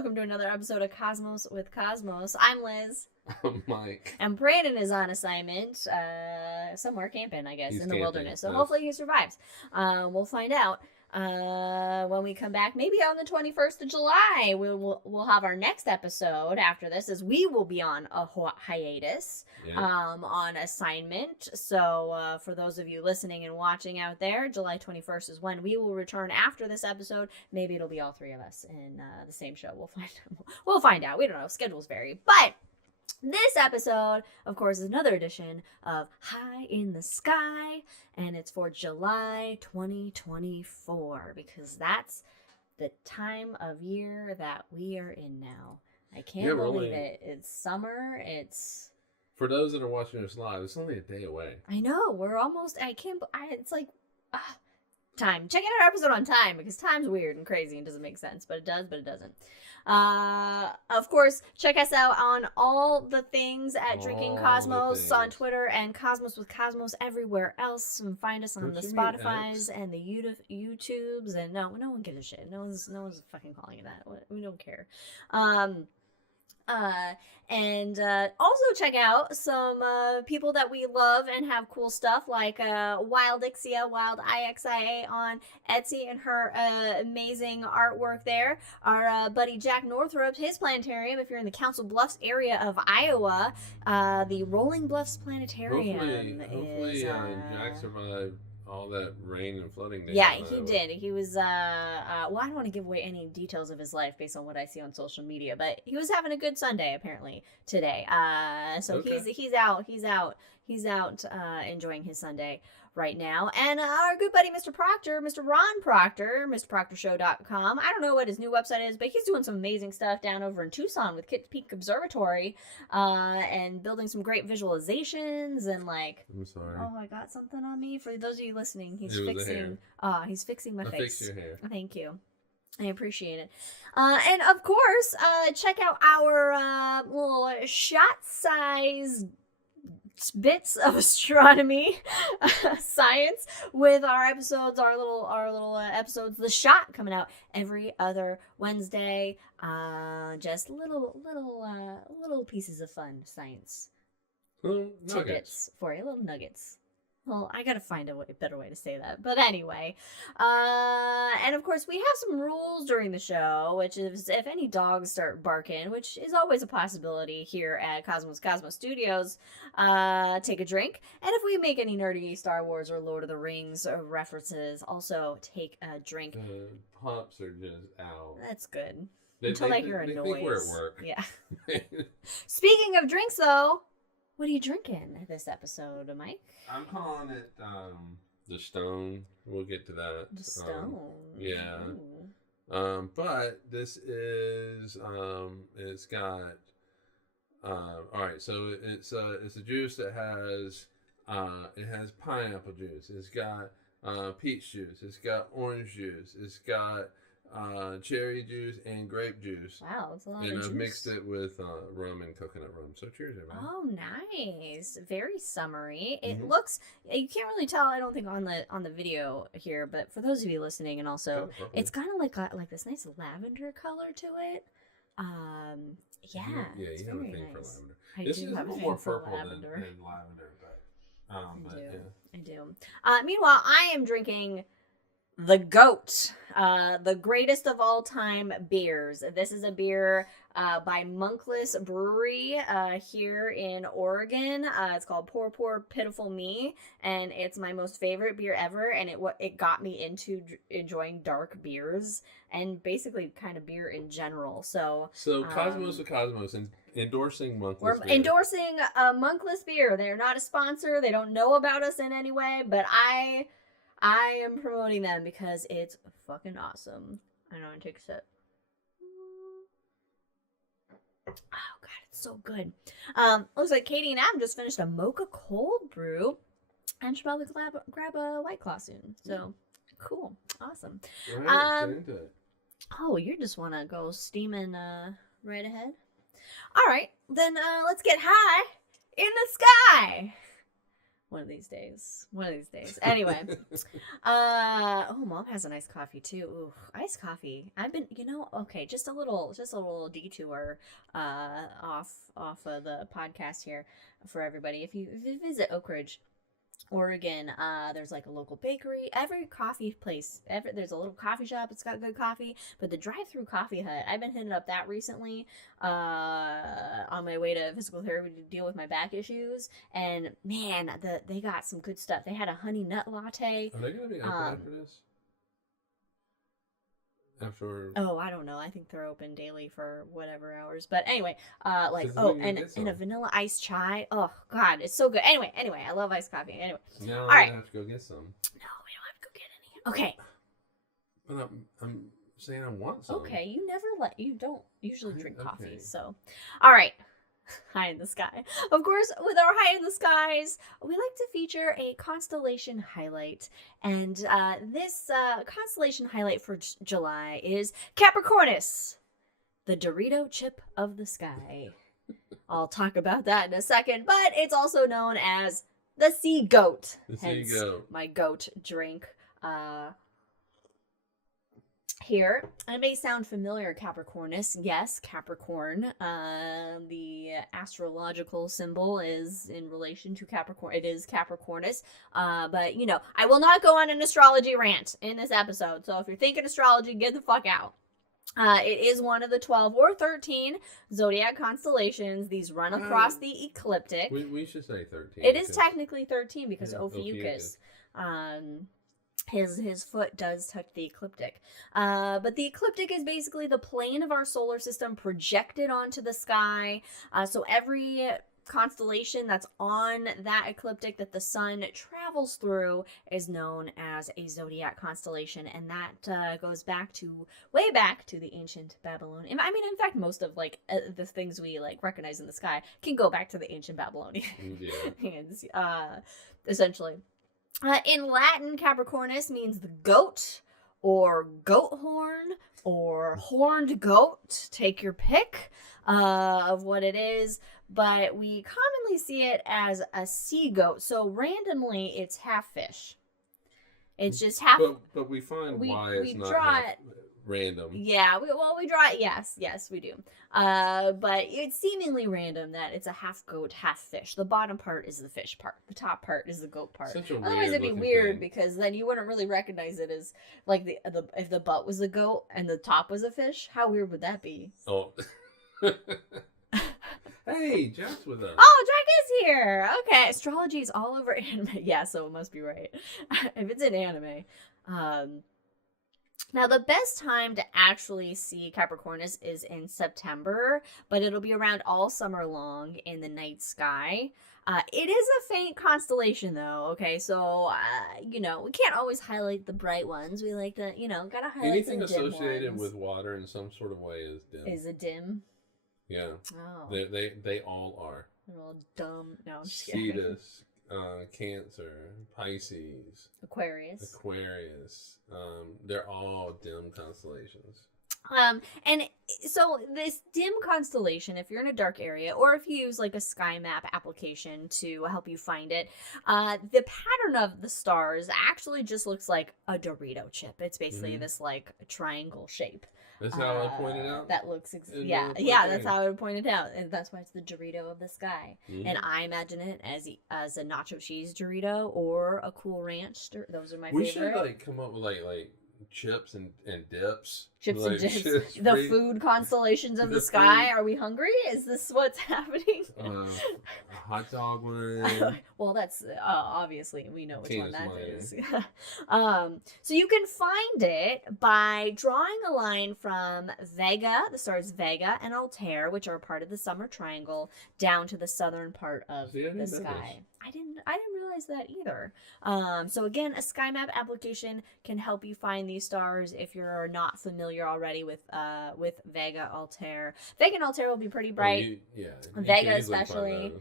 welcome to another episode of Cosmos with Cosmos. I'm Liz. I'm Mike. And Brandon is on assignment somewhere camping, I guess, He's in the camping, wilderness. So yes. hopefully he survives. We'll find out when we come back. Maybe on the 21st of July, we'll have our next episode after this, as we will be on a hiatus on assignment. So for those of you listening and watching out there, July 21st is when we will return after this episode. Maybe it'll be all three of us in the same show. We'll find out. We don't know. Schedules vary. But this episode, of course, is another edition of High in the Sky, and it's for July 2024, because that's the time of year that we are in now. I can't believe it. It's summer. It's... For those that are watching us live, it's only a day away. I know. We're almost... It's like... time. Check out our episode on time, because time's weird and crazy and doesn't make sense, but it does, but it doesn't. Of course, check us out on all the things at Drinking Cosmos on Twitter and Cosmos with Cosmos everywhere else, and find us on the Spotifys and the YouTubes. And no one gives a shit. No one's fucking calling it that. We don't care. And also check out some people that we love and have cool stuff, like Wildixia, Wildixia on Etsy, and her amazing artwork there. Our buddy Jack Northrup, his planetarium, if you're in the Council Bluffs area of Iowa, the Rolling Bluffs Planetarium. Hopefully Jack survived all that rain and flooding. Yeah, he did. He was, well, I don't want to give away any details of his life based on what I see on social media, but he was having a good Sunday, apparently, today. So okay. He's out enjoying his Sunday right now. And our good buddy, Mr. Proctor, Mr. Ron Proctor, MrProctorShow.com. I don't know what his new website is, but he's doing some amazing stuff down over in Tucson with Kitt Peak Observatory, and building some great visualizations and like... I'm sorry. Oh, I got something on me. For those of you listening, he's fixing my face. Fix your hair. Thank you. I appreciate it. And of course, check out our little shot-size bits of astronomy science with our episodes, our little episodes, The Shot, coming out every other Wednesday. Just little pieces of fun science tidbits for you, little nuggets. Well, I gotta find a better way to say that. But anyway, and of course we have some rules during the show, which is if any dogs start barking, which is always a possibility here at Cosmos Studios, take a drink. And if we make any nerdy Star Wars or Lord of the Rings references, also take a drink. The pups are just out. That's good. Until I hear a noise. Think we're at work. Yeah. Speaking of drinks, though, what are you drinking this episode, Mike? I'm calling it the Stone. We'll get to that. The Stone. Yeah. But this is it's got all right. So it's a juice that has it has pineapple juice. It's got peach juice. It's got orange juice. It's got cherry juice and grape juice. Wow, that's a lot of juice. And I've juice. Mixed it with rum and coconut rum. So cheers, everybody. Oh, nice. Very summery. It looks, you can't really tell, I don't think, on the video here, but for those of you listening, and also, it's kind of like this nice lavender color to it. Yeah. Yeah, it's you have a very thing nice. for lavender. This is a little more purple than lavender, but I do. Meanwhile, I am drinking the GOAT, the greatest of all time beers. This is a beer by Monkless Brewery here in Oregon. It's called Poor Pitiful Me, and it's my most favorite beer ever, and it got me into enjoying dark beers and basically kind of beer in general. So Cosmos with Cosmos and endorsing Monkless We're beer. Endorsing Monkless beer. They're not a sponsor. They don't know about us in any way, but I am promoting them because it's fucking awesome. I know, and take a sip. Oh god, it's so good. Looks like Katie and Adam just finished a mocha cold brew, and should probably grab a White Claw soon. So cool, awesome. All right, let's get into it. Oh, you just want to go steaming right ahead? All right, then let's get high in the sky One of these days. Anyway, Mom has an iced coffee too. Ooh, iced coffee. I've been, okay, just a little detour, off of the podcast here for everybody. If you visit Oak Ridge, Oregon, there's like a local bakery. Every coffee place, there's a little coffee shop. It's got good coffee. But the drive-through coffee hut, I've been hitting up that recently, on my way to physical therapy to deal with my back issues. And man, they got some good stuff. They had a honey nut latte. Are they gonna be open after this? After? Oh, I don't know. I think they're open daily for whatever hours. But anyway, and a vanilla iced chai. Oh God, it's so good. Anyway, I love iced coffee. Anyway, now all I right. have to go get some. No, we don't have to go get any. Okay. But I'm saying I want some. Okay, you don't usually drink coffee, so. All right. High in the sky. Of course, with our High in the Skies, we like to feature a constellation highlight. And this constellation highlight for July is Capricornus, the Dorito chip of the sky. I'll talk about that in a second, but it's also known as the sea goat. Sea goat. My goat drink. Here, it may sound familiar, Capricornus. Yes, Capricorn. The astrological symbol is in relation to Capricorn. It is Capricornus. But, I will not go on an astrology rant in this episode. So if you're thinking astrology, get the fuck out. It is one of the 12 or 13 zodiac constellations. These run across the ecliptic. We should say 13. It is technically 13 because Ophiuchus. His foot does touch the ecliptic. But the ecliptic is basically the plane of our solar system projected onto the sky. So every constellation that's on that ecliptic that the sun travels through is known as a zodiac constellation. And that goes way back to the ancient Babylonian. I mean, in fact, most of the things we recognize in the sky can go back to the ancient Babylonians. Yeah. Essentially. In Latin, Capricornus means the goat, or goat horn, or horned goat. Take your pick of what it is, but we commonly see it as a sea goat. So randomly, it's half fish. It's just half. But we find why it's not random. Yeah, we draw it. Yes, we do. But it's seemingly random that it's a half goat, half fish. The bottom part is the fish part. The top part is the goat part. Otherwise, it'd be weird because then you wouldn't really recognize it as if the butt was a goat and the top was a fish. How weird would that be? Oh. Hey, Jack's with us. Oh, Jack is here. Okay, astrology is all over anime. Yeah, so it must be right. If it's in anime. Now, the best time to actually see Capricornus is in September, but it'll be around all summer long in the night sky. It is a faint constellation, though, okay? So, we can't always highlight the bright ones. We like to, gotta highlight anything some dim associated ones. with water in some sort of way is dim. Is it dim? Yeah. Oh. They all are. They're all dumb. No, I'm just kidding. Cetus, Cancer, Pisces, Aquarius. They're all dim constellations. And so this dim constellation, if you're in a dark area, or if you use a sky map application to help you find it, the pattern of the stars actually just looks like a Dorito chip. It's basically this triangle shape. That's how I pointed out. That looks that's how I would point it out, and that's why it's the Dorito of the sky. Mm-hmm. And I imagine it as a nacho cheese Dorito or a Cool Ranch. Those are my favorite. We should come up with chips and dips. Chips and dips. The food constellations of the sky. Are we hungry? Is this what's happening? Hot dog one. Well, that's obviously we know which one that is. So you can find it by drawing a line from Vega, the stars Vega and Altair, which are part of the summer triangle, down to the southern part of the sky. I didn't realize that either. So again, a sky map application can help you find these stars if you're not familiar already with Vega, Altair. Vega and Altair will be pretty bright. Vega especially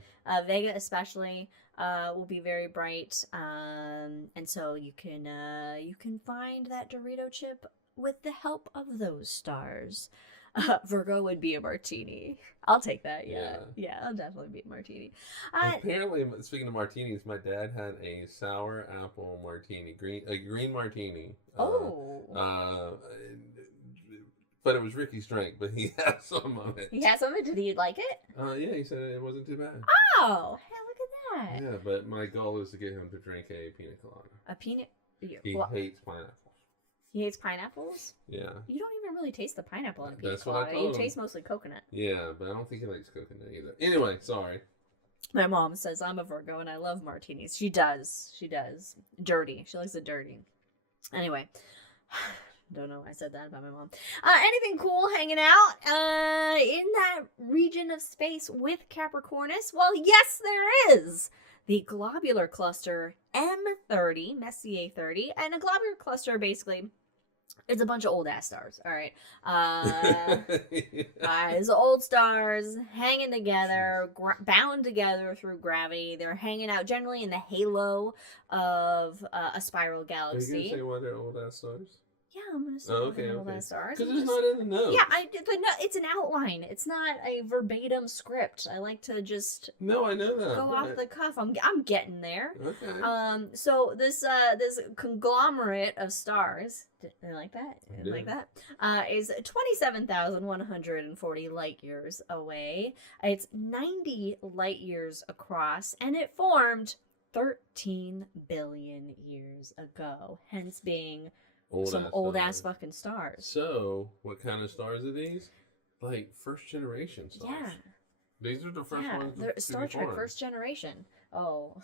will be very bright. And so you can find that Dorito chip with the help of those stars. Virgo would be a martini. I'll take that. Yeah. Yeah. Yeah, I'll definitely be a martini. Apparently, speaking of martinis, my dad had a sour apple martini, a green martini. But it was Ricky's drink, but he had some of it. He had some of it. Did he like it? Yeah, he said it wasn't too bad. Oh, hey, look at that. Yeah, but my goal is to get him to drink a pina colada. A peanut? He hates pineapples. He hates pineapples? Yeah. You don't even really taste the pineapple in a pina That's colada. what I told him. You taste mostly coconut. Yeah, but I don't think he likes coconut either. Anyway, sorry. My mom says I'm a Virgo and I love martinis. She does. She does. Dirty. She likes it dirty. Anyway. Don't know why I said that about my mom. Anything cool hanging out in that region of space with Capricornus? Well, yes, there is. The globular cluster M30, Messier 30, and a globular cluster basically it's a bunch of old ass stars. All right, it's old stars hanging together, bound together through gravity. They're hanging out generally in the halo of a spiral galaxy. Are you gonna say why they're old ass stars? Yeah, I'm gonna say old ass stars. Because it's not in the notes. Yeah, it's an outline. It's not a verbatim script. I like to just I know that. Go off the cuff. I'm getting there. Okay. So this conglomerate of stars, I like that. Is 27,140 light years away. It's 90 light years across, and it formed 13 billion years ago. Hence being old ass fucking stars. So, what kind of stars are these? Like first generation stars. Yeah. These are the first ones. They're Star Trek First Generation. Oh.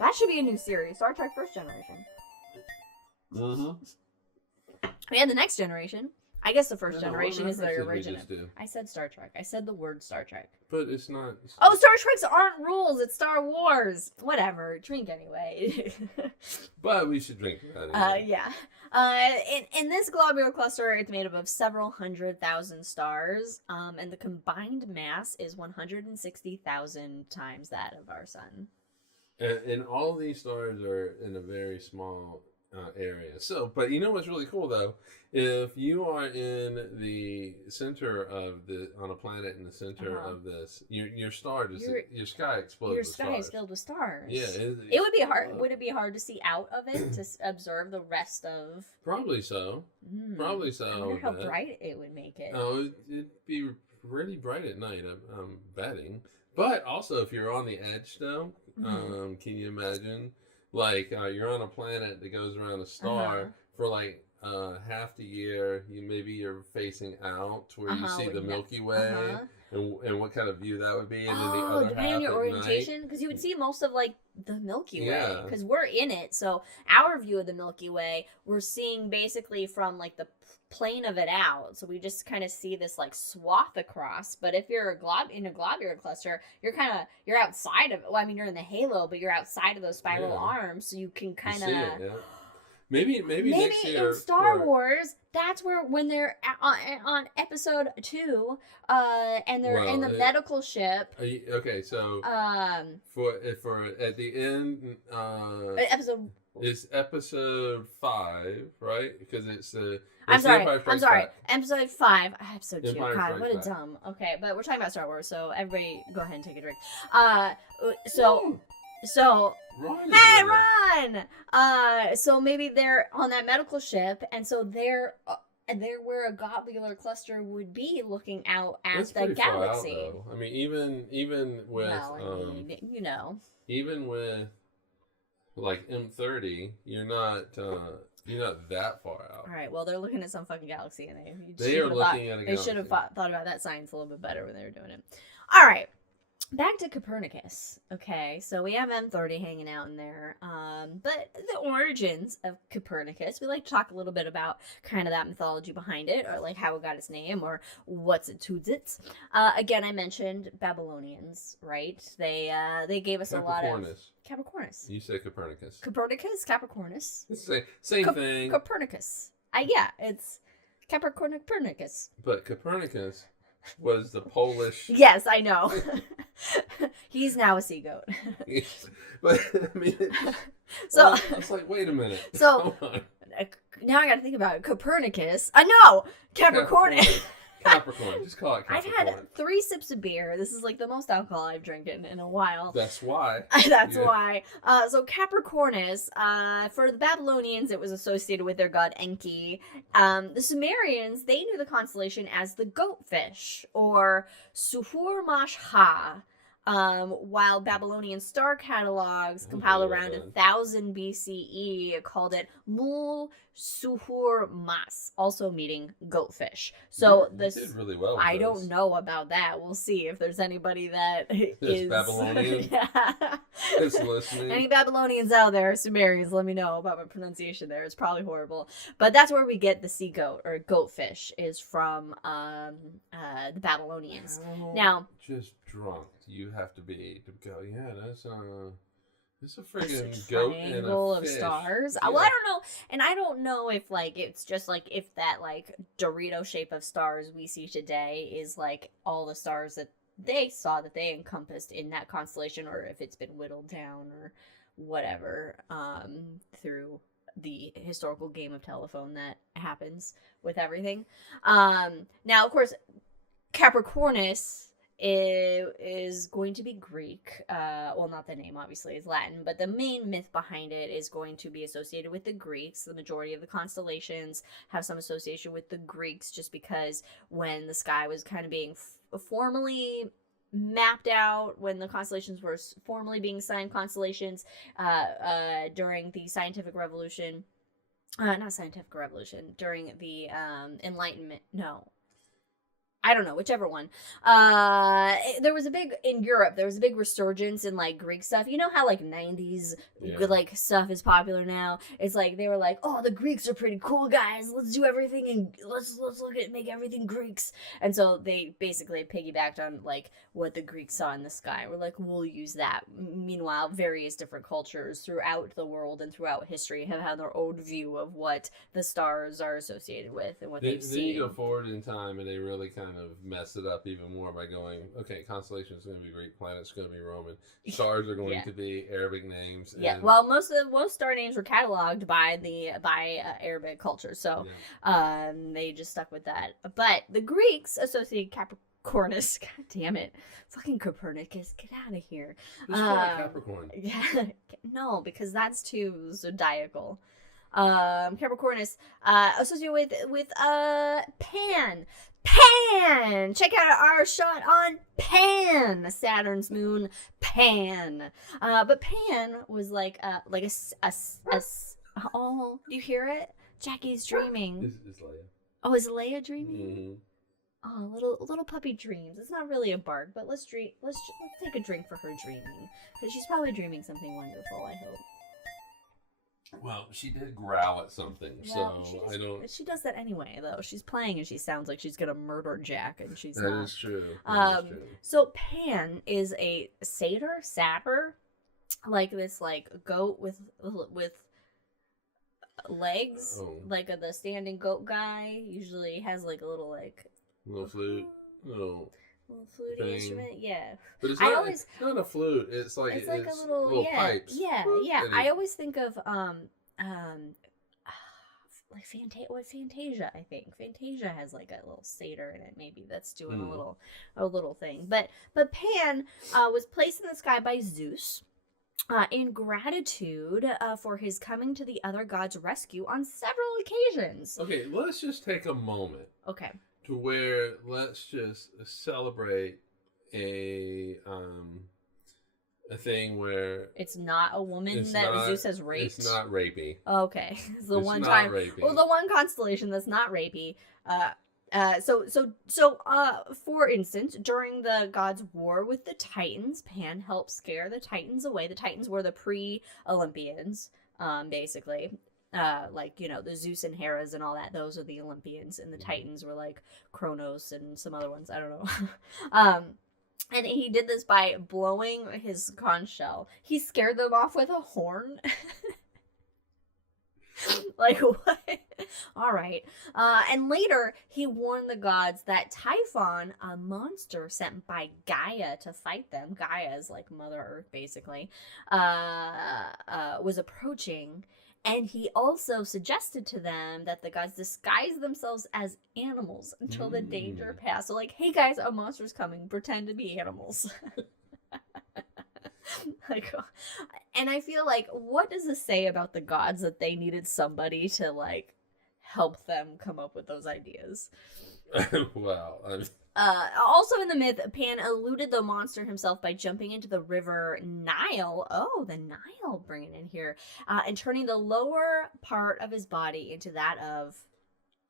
That should be a new series. Star Trek First Generation. And the next generation. I guess the first generation is the original. I said Star Trek. I said the word Star Trek. But it's not. Oh, Star Treks aren't rules. It's Star Wars. Whatever. Drink anyway. But we should drink that anyway. Yeah. In this globular cluster, it's made up of several 100,000 stars. And the combined mass is 160,000 times that of our sun. And all these stars are in a very small area. So, but you know what's really cool though? If you are in the center of on a planet in the center of this, your star your sky explodes. Your sky is filled with stars. Yeah, it would be hard. Would it be hard to see out of it to observe the rest of? Probably so. Probably so. I wonder how bright it would make it. Oh, it'd be really bright at night. I'm betting. But also, if you're on the edge, though, can you imagine? Like you're on a planet that goes around a star for like half the year. You're facing out to where you see the Milky Way, and what kind of view that would be. And then the other depending half on your orientation, because you would see most of like the Milky Way, because we're in it. So our view of the Milky Way, we're seeing basically from like the plane of it out, so we just kind of see this like swath across. But if you're in a globular cluster, you're outside of it. Well, I mean, you're in the halo, but you're outside of those spiral arms, so you can kind of maybe next year in Star Wars, that's where when they're on episode 2, and they're in the medical ship. Okay, so for at the end, episode. It's episode 5, right? Because it's I'm sorry. Back. Episode 5. Episode 2. Empire God, Strikes what a Back. dumb. Okay, but we're talking about Star Wars, so everybody go ahead and take a drink. Hey, Ron! So maybe they're on that medical ship, and so they're where a globular cluster would be, looking out at the galaxy. Far out, though. I mean, even with even with like M30, you're not that far out. All right. Well, they're looking at some fucking galaxy, and they are looking at a galaxy. They should have thought about that science a little bit better when they were doing it. All right. Back to Copernicus. Okay, so we have M30 hanging out in there. But the origins of Copernicus, we like to talk a little bit about kind of that mythology behind it, or like how it got its name, or what's it to its. Again, I mentioned Babylonians, right? They gave us a lot of Capricornus. You say Copernicus. Copernicus, Capricornus. Same thing. Copernicus. Yeah, it's Copernicus. But Copernicus was the Polish. Yes, I know. He's now a sea goat. But I mean, so I was like, wait a minute. So now I gotta think about it. Copernicus. No! Capricornus. Capricorn. Just call it I've Capricorn. had 3 sips of beer. This is like the most alcohol I've drank in a while. That's why. That's why. So Capricornus, for the Babylonians, it was associated with their god Enki. The Sumerians, they knew the constellation as the goatfish, or Suhur-Mash-Ha. While Babylonian star catalogs compiled around 1000 BCE called it Mul Suhur Mas, also meaning goatfish. So this did really well. I don't know about that. We'll see if there's anybody that is Babylonian. Is listening. Any Babylonians out there, Sumerians, let me know about my pronunciation there. It's probably horrible. But that's where we get the sea goat or goatfish is from the Babylonians. Now, just drunk you have to be to go, yeah, that's it's a friggin' goat and a of fish. Stars. Yeah. Well, I don't know, and I don't know if like it's just like if that like Dorito shape of stars we see today is like all the stars that they saw that they encompassed in that constellation, or if it's been whittled down or whatever through the historical game of telephone that happens with everything. Now, of course, Capricornus is going to be Greek. Well, not the name, obviously, is Latin, but the main myth behind it is going to be associated with the Greeks. The majority of the constellations have some association with the Greeks just because when the sky was kind of being formally mapped out, when the constellations were formally being assigned constellations during the scientific revolution, not scientific revolution, during the Enlightenment, no. I don't know, whichever one. There was a big, in Europe, there was a big resurgence in, like, Greek stuff. You know how, like, 90s, like, stuff is popular now? It's like, they were like, oh, the Greeks are pretty cool, guys. Let's do everything, and let's look at, make everything Greeks. And so they basically piggybacked on, like, what the Greeks saw in the sky. We're like, we'll use that. Meanwhile, various different cultures throughout the world and throughout history have had their own view of what the stars are associated with and what they've seen. Then you go forward in time, and they really kind of mess it up even more by going, okay, constellation is going to be Greek, planets going to be Roman, stars are going to be Arabic names. Yeah, well, most star names were cataloged by Arabic culture, so they just stuck with that. But the Greeks associated Capricornus. God damn it, fucking Copernicus, get out of here. Just call it Capricorn. Yeah, no, because that's too zodiacal. Capricornus associated with Pan. Pan! Check out our shot on Pan, Saturn's moon, Pan. But Pan was like a oh, do you hear it? Jackie's dreaming. Is Leia. Oh, is Leia dreaming? Mm-hmm. Oh, little puppy dreams. It's not really a bark, but let's take a drink for her dreaming, because she's probably dreaming something wonderful, I hope. Well, she did growl at something, so I don't... She does that anyway, though. She's playing and she sounds like she's gonna murder Jack, and she's not. That is true. That is true. So Pan is a satyr, like this, like, goat with legs, like the standing goat guy. Usually has, like, a little, like... Little flute. Little fluty instrument, yeah. But it's not a flute. It's like a little pipes. Yeah. I always think of like Fantasia. I think Fantasia has like a little satyr in it. Maybe that's doing a little thing. But Pan was placed in the sky by Zeus. In gratitude for his coming to the other gods' rescue on several occasions. Okay, let's just take a moment. Okay. To where let's just celebrate a thing where it's not a woman that Zeus has raped. It's not rapey. Okay, it's the one not time. Rapey. Well, the one constellation that's not rapey. So, for instance, during the gods' war with the Titans, Pan helped scare the Titans away. The Titans were the pre-Olympians, basically. Like, you know, the Zeus and Heras and all that, those are the Olympians, and the Titans were like Kronos and some other ones, I don't know. And he did this by blowing his conch shell. He scared them off with a horn. Like, what? All right. And later, he warned the gods that Typhon, a monster sent by Gaia to fight them, Gaia is like Mother Earth, basically, was approaching. And he also suggested to them that the gods disguise themselves as animals until the danger passed. So, like, hey guys, a monster's coming. Pretend to be animals. Like, and I feel like, what does this say about the gods that they needed somebody to, like, help them come up with those ideas? Wow. Also in the myth, Pan eluded the monster himself by jumping into the river Nile. Oh, the Nile, bringing in here, and turning the lower part of his body into that of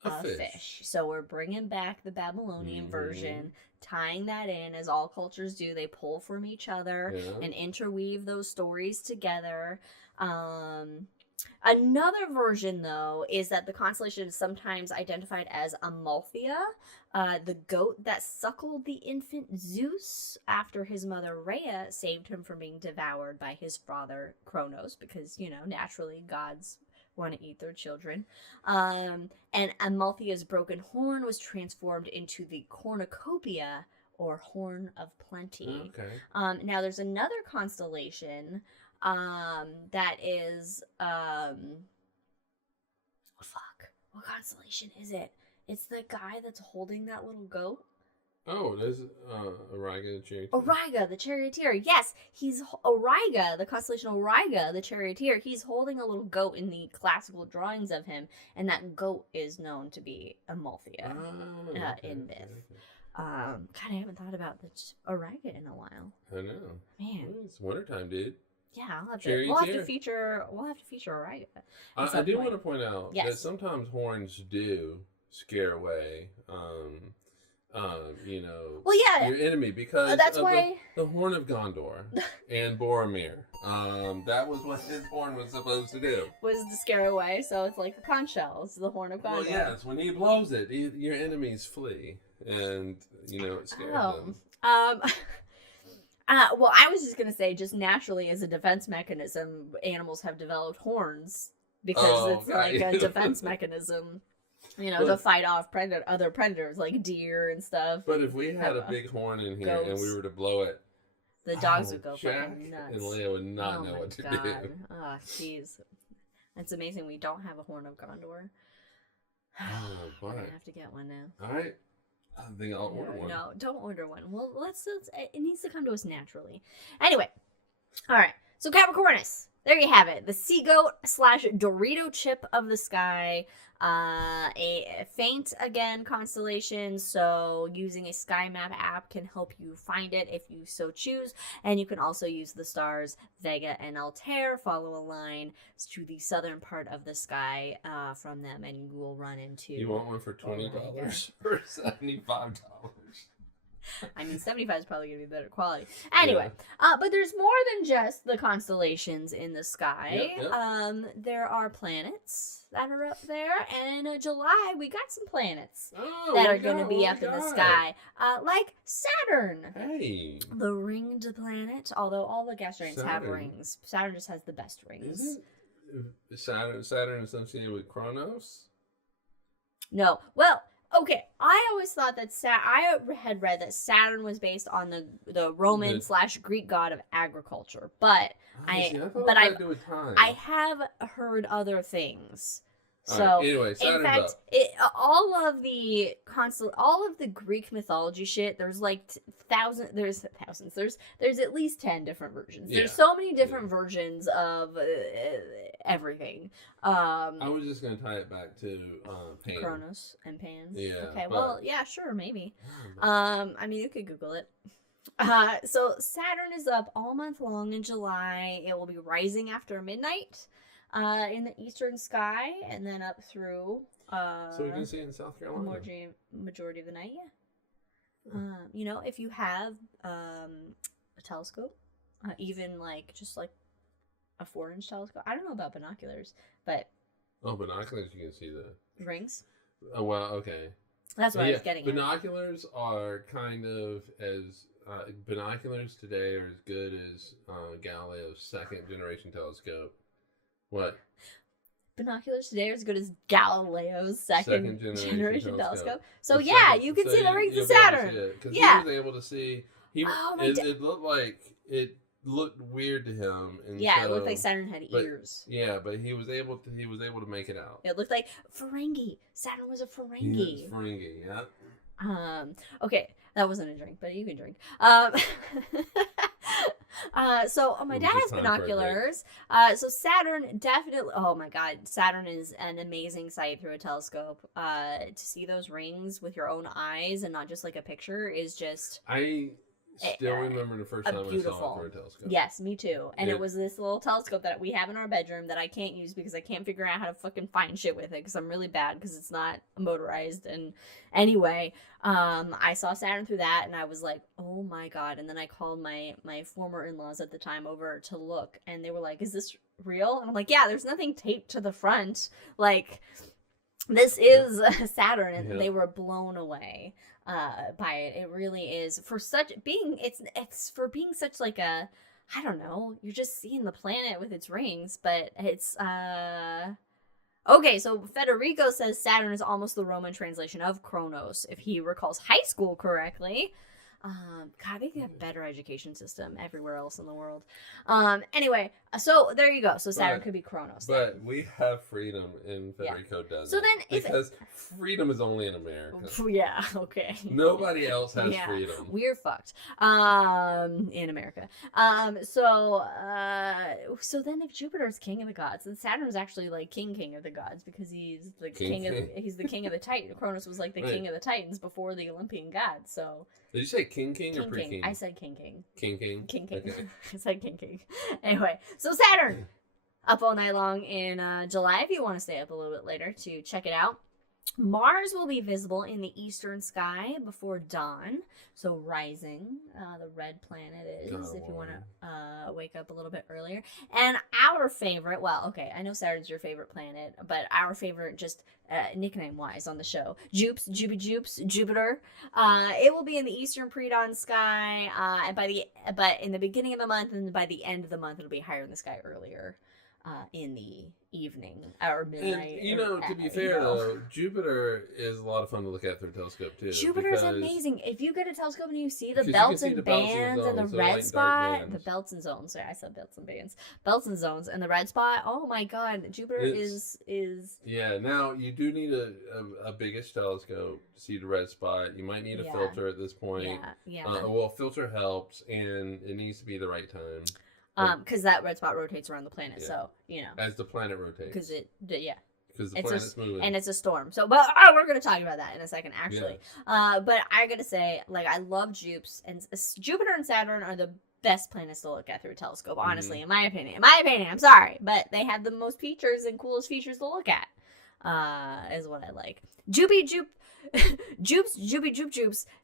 a fish. So we're bringing back the Babylonian version, tying that in, as all cultures do. They pull from each other and interweave those stories together. Another version, though, is that the constellation is sometimes identified as Amalthea, the goat that suckled the infant Zeus after his mother Rhea saved him from being devoured by his father Kronos, because, you know, naturally gods want to eat their children. And Amalthea's broken horn was transformed into the cornucopia, or horn of plenty. Okay. Now, there's another constellation that is what constellation is it? It's the guy that's holding that little goat. Oh, there's Auriga the charioteer. Auriga the charioteer. Yes, he's Auriga, the constellation Auriga the charioteer. He's holding a little goat in the classical drawings of him, and that goat is known to be Amalthea in myth. God, I haven't thought about the Auriga in a while. I know. Man, well, it's wintertime, dude. Yeah, we'll have to feature Auriga. I do want to point out that sometimes horns do scare away you know, well, yeah, your enemy, because that's why the horn of Gondor and Boromir. That was what his horn was supposed to do. Was to scare away. So it's like the conch shell. It's the horn of Gondor. Well, yes, when he blows it, your enemies flee, and you know it scares them. Well, I was just gonna say, just naturally as a defense mechanism, animals have developed horns because it's like a defense mechanism. You know, to fight off other predators like deer and stuff. But if we had a big horn in here and we were to blow it, the dogs would go Jack fucking nuts. And Leia would not know what to do. Oh, jeez. It's amazing we don't have a horn of Gondor. We're gonna have to get one now. All right. I think I'll order one. No, don't order one. Well, let's it needs to come to us naturally. Anyway. All right. So Capricornus. There you have it. The sea goat / Dorito chip of the sky. A faint, again, constellation, so using a sky map app can help you find it if you so choose. And you can also use the stars Vega and Altair, follow a line to the southern part of the sky from them, and you will run into... You want one for $20 or $75? I mean, 75 is probably going to be better quality. Anyway, but there's more than just the constellations in the sky. Yep. There are planets that are up there, and in July, we got some planets that are going to be up in the sky. Like Saturn. Hey. The ringed planet, although all the gas giants have rings. Saturn just has the best rings. Is Saturn associated with Kronos? No. Well... Okay, I always thought that I had read that Saturn was based on the Roman / Greek god of agriculture, but I have heard other things. So anyway, in fact, all of the Greek mythology shit, there's like thousands. There's at least 10 different versions. Yeah. There's so many different versions of everything. I was just gonna tie it back to Pan. Kronos and Pan. Yeah. Okay. Well, yeah, sure, maybe. I mean, you could Google it. So Saturn is up all month long in July. It will be rising after midnight. In the eastern sky, and then up through so we can see it in South Carolina. Majority of the night, you know, if you have a telescope, even like just like a 4-inch telescope. I don't know about binoculars, but binoculars, you can see the rings. Oh well, okay. That's what I was getting. Binoculars are kind of as binoculars today are as good as Galileo's 2nd generation telescope. What? Binoculars today are as good as Galileo's second generation telescope. So you can see the rings of Saturn. Because he was able to see. It looked like it looked weird to him, and Yeah, it looked like Saturn had but, ears. Yeah, but he was able to make it out. It looked like Ferengi. Saturn was a Ferengi. He was Ferengi, yeah. Okay, that wasn't a drink, but you can drink. So my dad has binoculars. So Saturn definitely. Oh my God, Saturn is an amazing sight through a telescope. To see those rings with your own eyes and not just like a picture is just. I still remember the first time I saw it through a telescope. Yes, me too. And it was this little telescope that we have in our bedroom that I can't use because I can't figure out how to fucking find shit with it because I'm really bad because it's not motorized. And anyway, I saw Saturn through that and I was like, oh my God. And then I called my former in-laws at the time over to look and they were like, is this real? And I'm like, yeah, there's nothing taped to the front. Like, this is Saturn. And they were blown away by it. It really is for such being it's for being such like a, I don't know, you're just seeing the planet with its rings, but it's okay. So Federico says Saturn is almost the Roman translation of Kronos if he recalls high school correctly. God, they have a better education system everywhere else in the world. Anyway, so there you go. So Saturn could be Kronos. But then we have freedom, and Federico doesn't. So then, because freedom is only in America. Yeah. Okay. Nobody else has freedom. We're fucked. In America. So then, if Jupiter is king of the gods, then Saturn is actually like king of the gods because he's the king of the Titan. Kronos was like the king of the Titans before the Olympian gods. So. Did you say king or pre-king? I said king. King. Okay. I said king. Anyway, so Saturn up all night long in July if you want to stay up a little bit later to check it out. Mars will be visible in the eastern sky before dawn, so rising. The red planet is, if you want to wake up a little bit earlier. And our favorite, well, okay, I know Saturn's your favorite planet, but our favorite, just nickname-wise on the show, Jupes, Jupiter. It will be in the eastern pre-dawn sky, but in the beginning of the month, and by the end of the month, it'll be higher in the sky earlier. In the evening or midnight. And, to be fair, though, Jupiter is a lot of fun to look at through a telescope, too. Jupiter's amazing. If you get a telescope and you see the belts and bands and the red spot, the belts and zones. Sorry, I said belts and bands. Belts and zones and the red spot. Oh my God, Jupiter is. Yeah, now you do need a biggish telescope to see the red spot. You might need a filter at this point. Yeah. Well, filter helps, and it needs to be the right time. Because that red spot rotates around the planet, so as the planet rotates. Because because the planet's moving, and it's a storm. So, but we're gonna talk about that in a second, actually. Yeah. But I gotta say, like, I love Jupes, and Jupiter and Saturn are the best planets to look at through a telescope. Honestly, in my opinion. I'm sorry, but they have the most features and coolest features to look at. Is what I like. Jupes.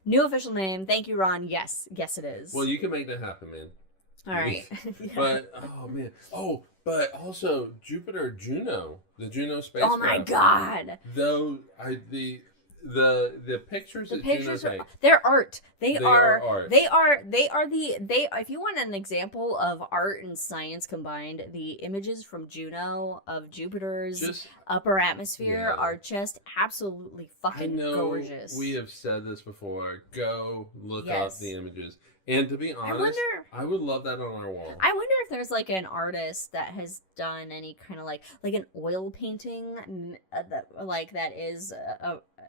New official name. Thank you, Ron. Yes, it is. Well, you can make that happen, man. All right. But but also Juno, the Juno spacecraft. Oh my God. The pictures that Juno takes, they're art. They are art. They are if you want an example of art and science combined, the images from Juno of Jupiter's upper atmosphere are just absolutely fucking gorgeous. We have said this before. Go look up the images. And to be honest, I would love that on our wall. I wonder if there's like an artist that has done any kind of like an oil painting that is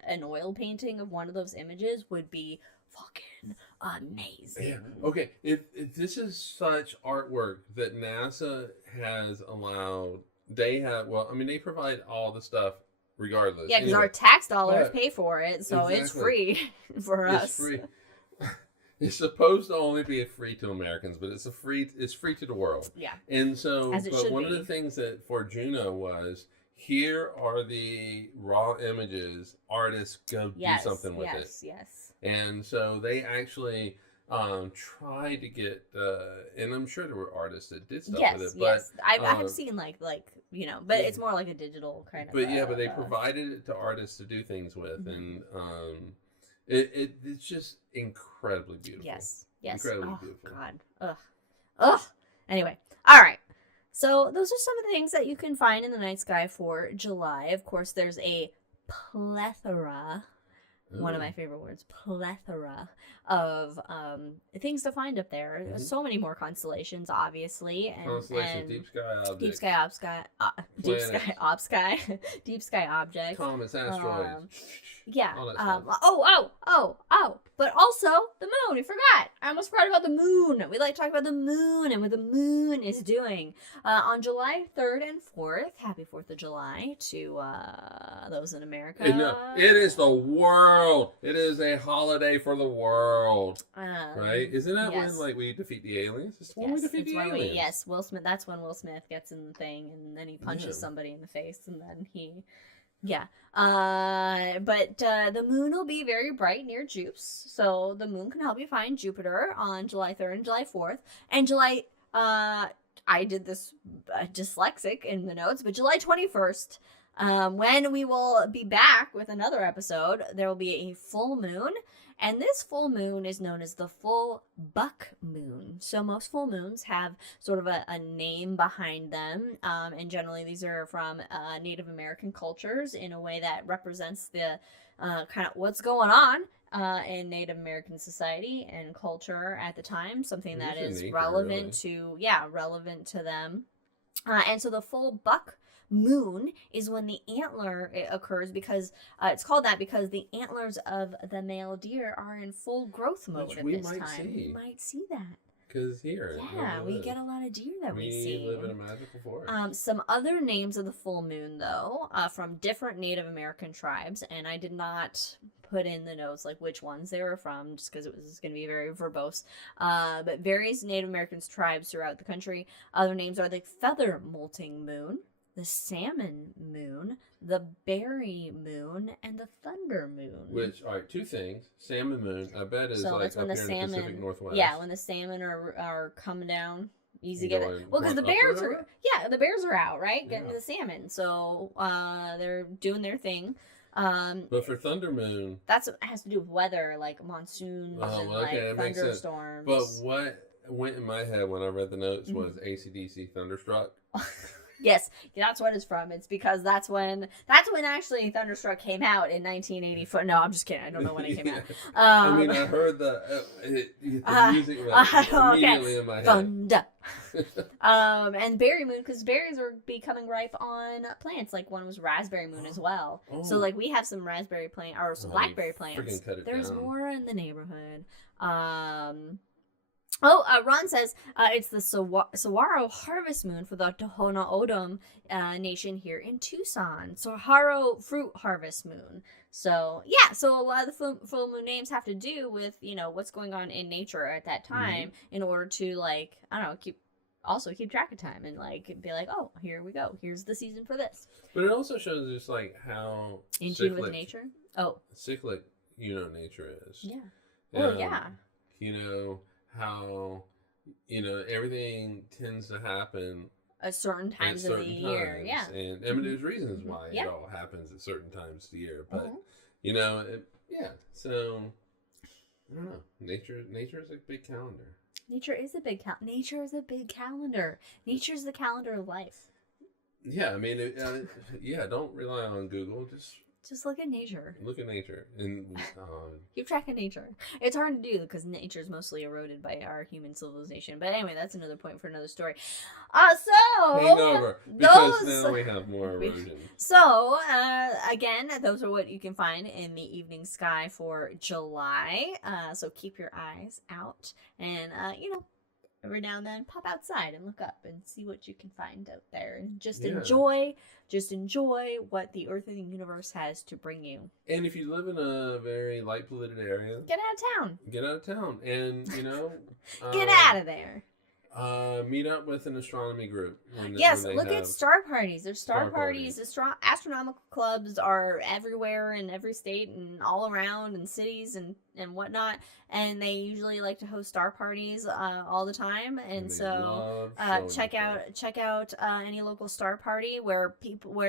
an oil painting of one of those images would be fucking amazing. Yeah. Okay, if this is such artwork that NASA has allowed, they provide all the stuff regardless. Yeah, because our tax dollars pay for it, so it's free for us. It's free. It's supposed to only be free to Americans, but it's free to the world. Yeah. And so, but one of the things that for Juno was, here are the raw images. Artists go do something with it. Yes. And so they actually tried to get, and I'm sure there were artists that did stuff with it. But I have seen but it's more like a digital kind of. But they provided it to artists to do things with, and it's just incredibly beautiful. Yes. Incredibly beautiful. God. Ugh. Anyway. All right. So those are some of the things that you can find in the night sky for July. Of course, there's a plethora One of my favorite words, plethora of things to find up there. Mm-hmm. So many more constellations, obviously, Constellations, deep sky objects, deep sky deep sky objects, comets, asteroids. Yeah. All that stuff. But also the moon. We forgot. I almost forgot about the moon. We like to talk about the moon and what the moon is doing. On July 3rd and 4th, happy 4th of July to those in America. No, it is the world. It is a holiday for the world. Right? Isn't that when like we defeat the aliens? It's when we defeat the aliens. Yes, Will Smith. That's when Will Smith gets in the thing and then he punches somebody in the face and then he... Yeah. But the moon will be very bright near Jupes. So the moon can help you find Jupiter on July 3rd and July 4th. And July, I did this dyslexic in the notes, but July 21st, when we will be back with another episode, there will be a full moon. And this full moon is known as the full buck moon. So most full moons have sort of a name behind them. And generally these are from Native American cultures in a way that represents the kind of what's going on in Native American society and culture at the time. Something that is relevant to them. And so the full buck moon is when the antler occurs because it's called that because the antlers of the male deer are in full growth mode at this time. We might see that. Because here, we get a lot of deer that we see. We live in a magical forest. Some other names of the full moon, though, from different Native American tribes, and I did not put in the notes like which ones they were from, just because it was going to be very verbose. But various Native American tribes throughout the country. Other names are the feather molting moon, the salmon moon, the berry moon, and the thunder moon. Which are two things. Salmon moon, I bet is like up here in the Pacific Northwest. Yeah, when the salmon are coming down. Easy to get it. Well, because the bears are out, right? Getting to the salmon. So they're doing their thing. But for thunder moon, that's what has to do with weather, like monsoons and like thunderstorms. But what went in my head when I read the notes was AC/DC Thunderstruck. Yes, that's what it's from. It's because that's when actually Thunderstruck came out in 1984. No, I'm just kidding. I don't know when it came out. I mean, I heard the music immediately in my head. Thunder. And berry moon, because berries are becoming ripe on plants. Like one was raspberry moon as well. Oh. So like we have some raspberry plant or some blackberry plants. There's more in the neighborhood. Ron says it's the Saguaro harvest moon for the Tohono O'odham nation here in Tucson. Saguaro fruit harvest moon. So, yeah, so a lot of the full moon names have to do with, what's going on in nature at that time in order to, like, I don't know, keep track of time and, like, be like, oh, here we go. Here's the season for this. But it also shows just, like, how in tune with nature? Oh. Cyclic, nature is. Yeah. Well, yeah. How everything tends to happen at certain times of the year. Yeah. And I mean there's reasons why it all happens at certain times of the year. But so I don't know. Nature is a big calendar. Nature is a big calendar. Nature is the calendar of life. Yeah, I mean don't rely on Google, just look at nature. Look at nature. And keep track of nature. It's hard to do because nature is mostly eroded by our human civilization. But anyway, that's another point for another story. Hangover. Because now we have more erosion. So, again, those are what you can find in the evening sky for July. So keep your eyes out. And, every now and then pop outside and look up and see what you can find out there. And just enjoy what the earth and the universe has to bring you. And if you live in a very light polluted area, get out of town. And get out of there. Meet up with an astronomy group. Look at star parties. There's star parties. Astronomical clubs are everywhere in every state and all around in cities and whatnot. And they usually like to host star parties all the time. And so check out any local star party where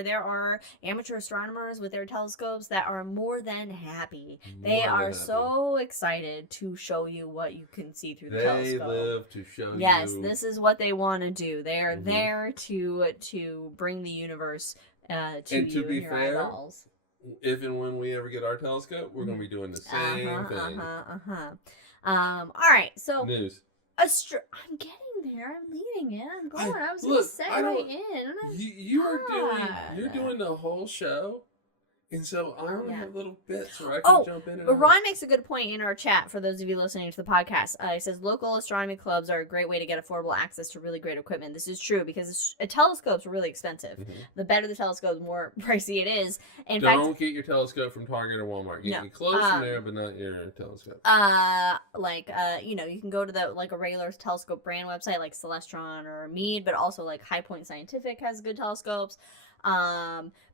there are amateur astronomers with their telescopes that are more than happy. They are so excited to show you what you can see through the telescope. They live to show you. Yes, this is what they want to do. They are there to bring the universe to you and your eyeballs. if and when we ever get our telescope, we're going to be doing the same thing. All right, so News. I'm getting there. I'm leading it. I'm going. I was going to say right in. You're doing the whole show. And so I only have little bits where I can jump in and Ron makes a good point in our chat for those of you listening to the podcast. He says local astronomy clubs are a great way to get affordable access to really great equipment. This is true because a telescope's really expensive. Mm-hmm. The better the telescope, the more pricey it is. Don't get your telescope from Target or Walmart. You can get close from there, but not your telescope. You can go to a regular telescope brand website like Celestron or Meade, but also like High Point Scientific has good telescopes.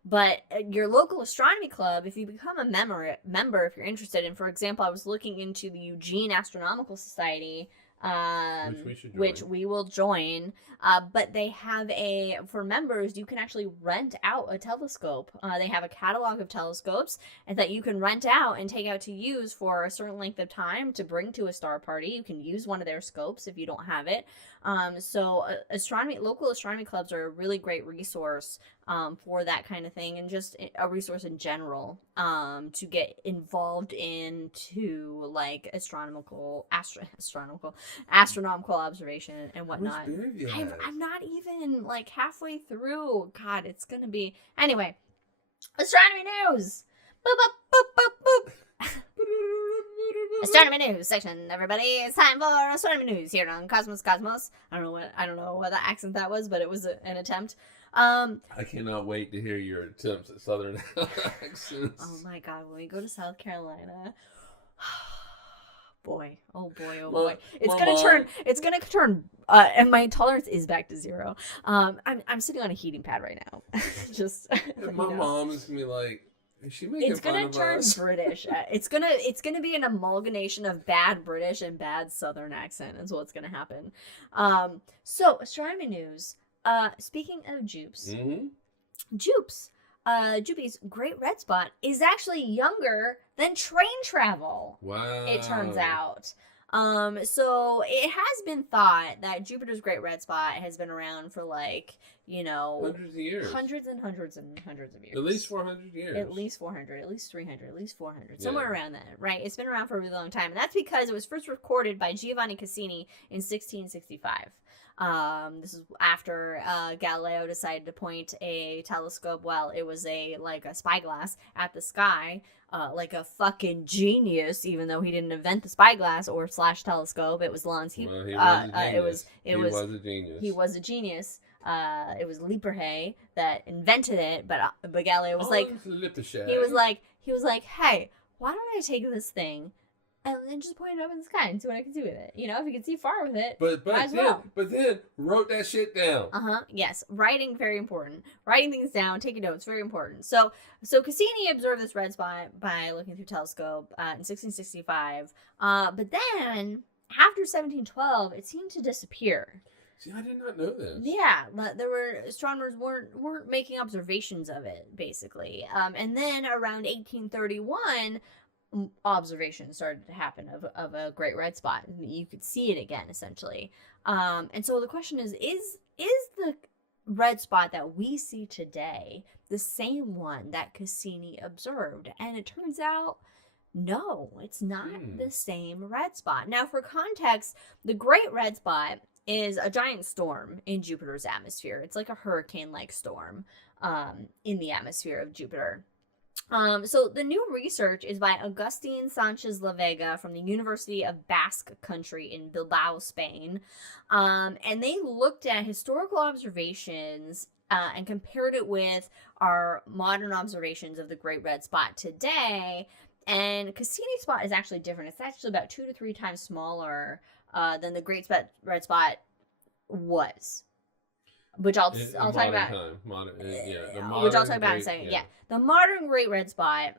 But your local astronomy club, if you become a member, if you're interested in, for example, I was looking into the Eugene Astronomical Society, which we will join. But they have for members, you can actually rent out a telescope. They have a catalog of telescopes and that you can rent out and take out to use for a certain length of time to bring to a star party. You can use one of their scopes if you don't have it. Local astronomy clubs are a really great resource for that kind of thing, and just a resource in general to get involved into like astronomical observation and whatnot. I'm not even like halfway through. God, it's gonna be anyway. Astronomy news. Boop boop boop boop boop. Astronomy news section, everybody. It's time for astronomy news here on Cosmos. I don't know what the accent that was, but it was an attempt. I cannot wait to hear your attempts at Southern accents. Oh my God, when we go to South Carolina, boy, oh boy, it's gonna turn, and my tolerance is back to 0. I'm sitting on a heating pad right now. Just my mom is gonna be like, is she making fun of us? It's gonna turn British. It's gonna be an amalgamation of bad British and bad Southern accent is what's gonna happen. So astronomy news. Speaking of Jupes, Jupy's Great Red Spot is actually younger than train travel. Wow! It turns out. So it has been thought that Jupiter's Great Red Spot has been around for hundreds of years, hundreds and hundreds and hundreds of years. At least 400 years. At least 400. At least 300. At least 400. Somewhere around that, right? It's been around for a really long time, and that's because it was first recorded by Giovanni Cassini in 1665. This is after Galileo decided to point a telescope, it was a spyglass at the sky, like a fucking genius, even though he didn't invent the spyglass or / telescope. It was Lons. He was a genius. He was a genius. It was Lippershey that invented it, but Galileo was he was like, hey, why don't I take this thing and then just point it up in the sky and see what I can do with it. If you can see far with it, but then wrote that shit down. Yes, writing, very important. Writing things down, taking notes, very important. So Cassini observed this red spot by looking through telescope in 1665. But then after 1712, it seemed to disappear. See, I did not know this. Yeah, astronomers weren't making observations of it, basically. And then around 1831. Observations started to happen of a great red spot. You could see it again, essentially. And so the question is the red spot that we see today the same one that Cassini observed? And it turns out, no, it's not the same red spot. Now, for context, the great red spot is a giant storm in Jupiter's atmosphere. It's like a hurricane-like storm in the atmosphere of Jupiter. So the new research is by Agustin Sanchez La Vega from the University of Basque Country in Bilbao, Spain. And they looked at historical observations and compared it with our modern observations of the Great Red Spot today. And Cassini's spot is actually different. It's actually about 2 to 3 times smaller than the Great Red Spot was. Which I'll talk about. Which I'll talk about in a second. Yeah. The modern Great Red Spot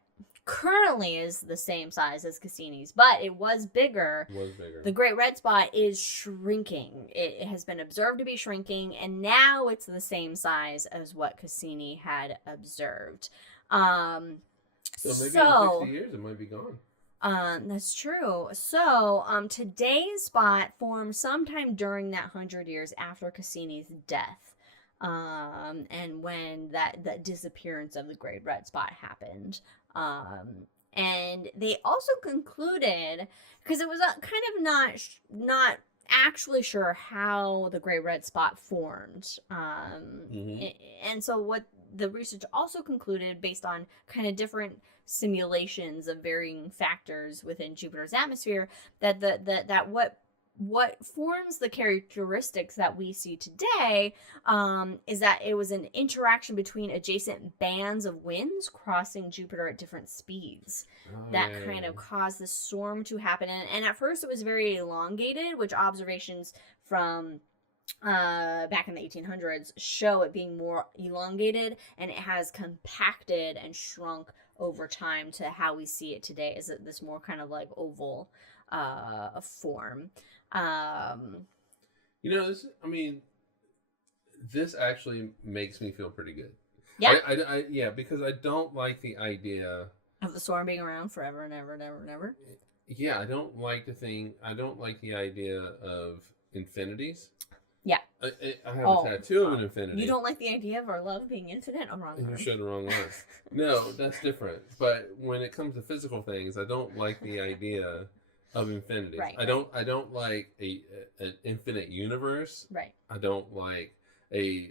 currently is the same size as Cassini's, but it was bigger. The Great Red Spot is shrinking. It has been observed to be shrinking, and now it's the same size as what Cassini had observed. So maybe in 60 years it might be gone. That's true. So, today's spot formed sometime during that 100 years after Cassini's death. and when that disappearance of the great red spot happened. And they also concluded, because it was kind of not actually sure how the great red spot formed. And so what the research also concluded, based on kind of different simulations of varying factors within Jupiter's atmosphere, that what forms the characteristics that we see today is that it was an interaction between adjacent bands of winds crossing Jupiter at different speeds that kind of caused this storm to happen. And at first it was very elongated, which observations from back in the 1800s show it being more elongated, and it has compacted and shrunk over time to how we see it today, is this more kind of like oval form. This actually makes me feel pretty good. Yeah. Yeah, because I don't like the idea of the storm being around forever and ever and ever and ever. Yeah, I don't like the idea of infinities. Yeah. I have a tattoo of an infinity. You don't like the idea of our love being infinite? I'm wrong. You showed the wrong one. No, that's different. But when it comes to physical things, I don't like the idea of infinity. Right. I don't like an infinite universe. Right. I don't like a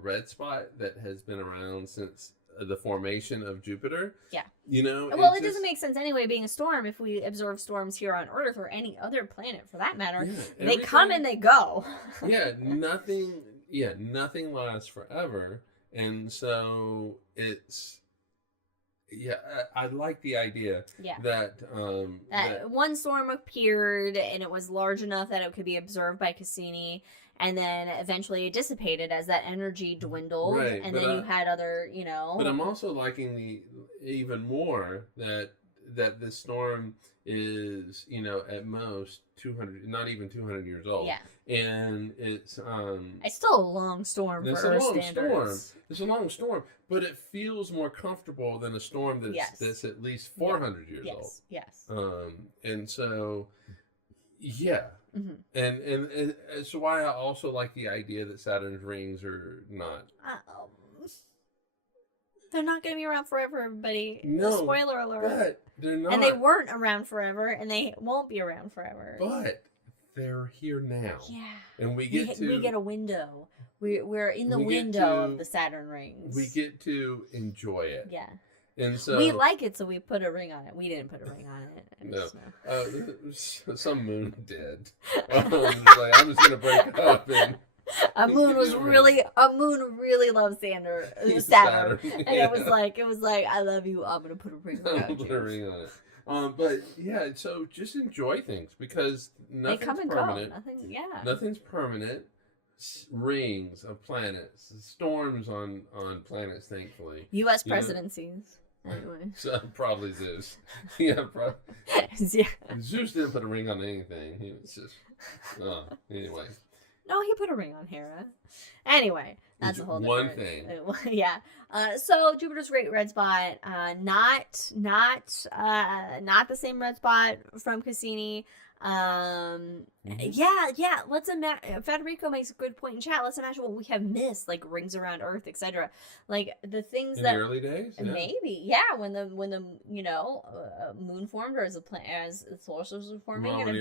red spot that has been around since the formation of Jupiter. Yeah. Well, it doesn't make sense anyway, being a storm. If we observe storms here on Earth or any other planet for that matter, they come and they go. Nothing lasts forever. And so it's I like the idea that one storm appeared and it was large enough that it could be observed by Cassini, and then eventually it dissipated as that energy dwindled, and then you had other, But I'm also liking even more that this storm is, at most 200, not even 200 years old. Yeah. And it's still a long storm for Earth standards. It's a long storm, but it feels more comfortable than a storm that's at least 400 years old. Yes. And so, yeah. Mm-hmm. And it's why I also like the idea that Saturn's rings are not. They're not going to be around forever, everybody. No. Spoiler alert. But they're not. And they weren't around forever, and they won't be around forever. But they're here now. Yeah. And we get a window. We're in the window of the Saturn rings. We get to enjoy it. Yeah. And so we like it, so we put a ring on it. We didn't put a ring on it. No. Some moon did. I'm just gonna break it up and. A moon really loves Saturn, and it was like, I love you. I'm gonna put a ring on it. Put a ring on it. But yeah, so just enjoy things, because nothing's permanent. Nothing's permanent. Rings of planets, storms on planets. Thankfully, U.S. presidencies. Anyway, so probably Zeus. Yeah, Zeus didn't put a ring on anything. He was just anyway. No, he put a ring on Hera. Anyway, that's a whole different thing. Yeah. So Jupiter's great red spot, not the same red spot from Cassini. Let's imagine. Federico makes a good point in chat. Let's imagine what we have missed, like rings around Earth, etc. Like the things in that the early days, maybe, when the moon formed, or as the solar system was forming, and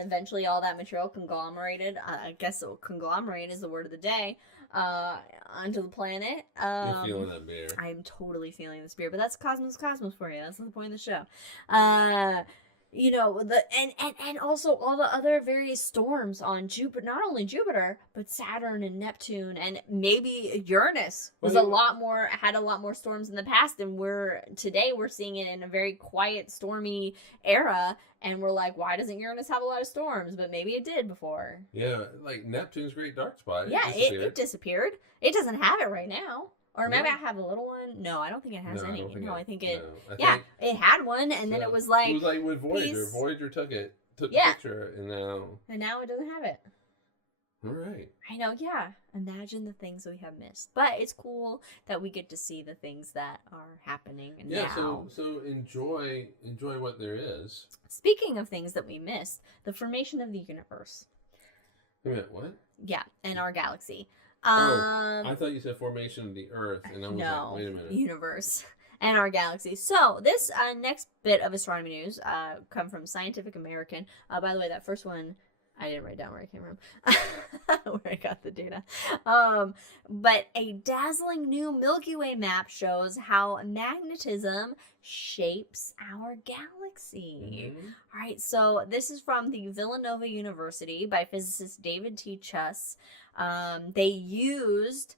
eventually all that material conglomerated. I guess conglomerate is the word of the day. Onto the planet. You're feeling that beer. I'm totally feeling this beer, but that's Cosmos for you. That's the point of the show. And also all the other various storms on Jupiter, not only Jupiter, but Saturn and Neptune, and maybe Uranus had a lot more storms in the past, and we're seeing it in a very quiet, stormy era, and we're like, why doesn't Uranus have a lot of storms? But maybe it did before. Yeah, like Neptune's great dark spot. It disappeared. It doesn't have it right now. Or maybe I have a little one. No, I don't think it has any. I think it had one, and then it was like... It was like with Voyager. Peace. Voyager took the picture, and now it doesn't have it. All right. I know, yeah. Imagine the things that we have missed. But it's cool that we get to see the things that are happening now. So enjoy what there is. Speaking of things that we missed, the formation of the universe. Wait a minute, what? Yeah, and our galaxy. I thought you said formation of the Earth, and I was No, like, wait a minute. universe and our galaxy. So this next bit of astronomy news come from Scientific American. By the way, that first one I didn't write down where it came from, where I got the data. But a dazzling new Milky Way map shows how magnetism shapes our galaxy. Mm-hmm. All right, so this is from the Villanova University by physicist David T. Chuss. They used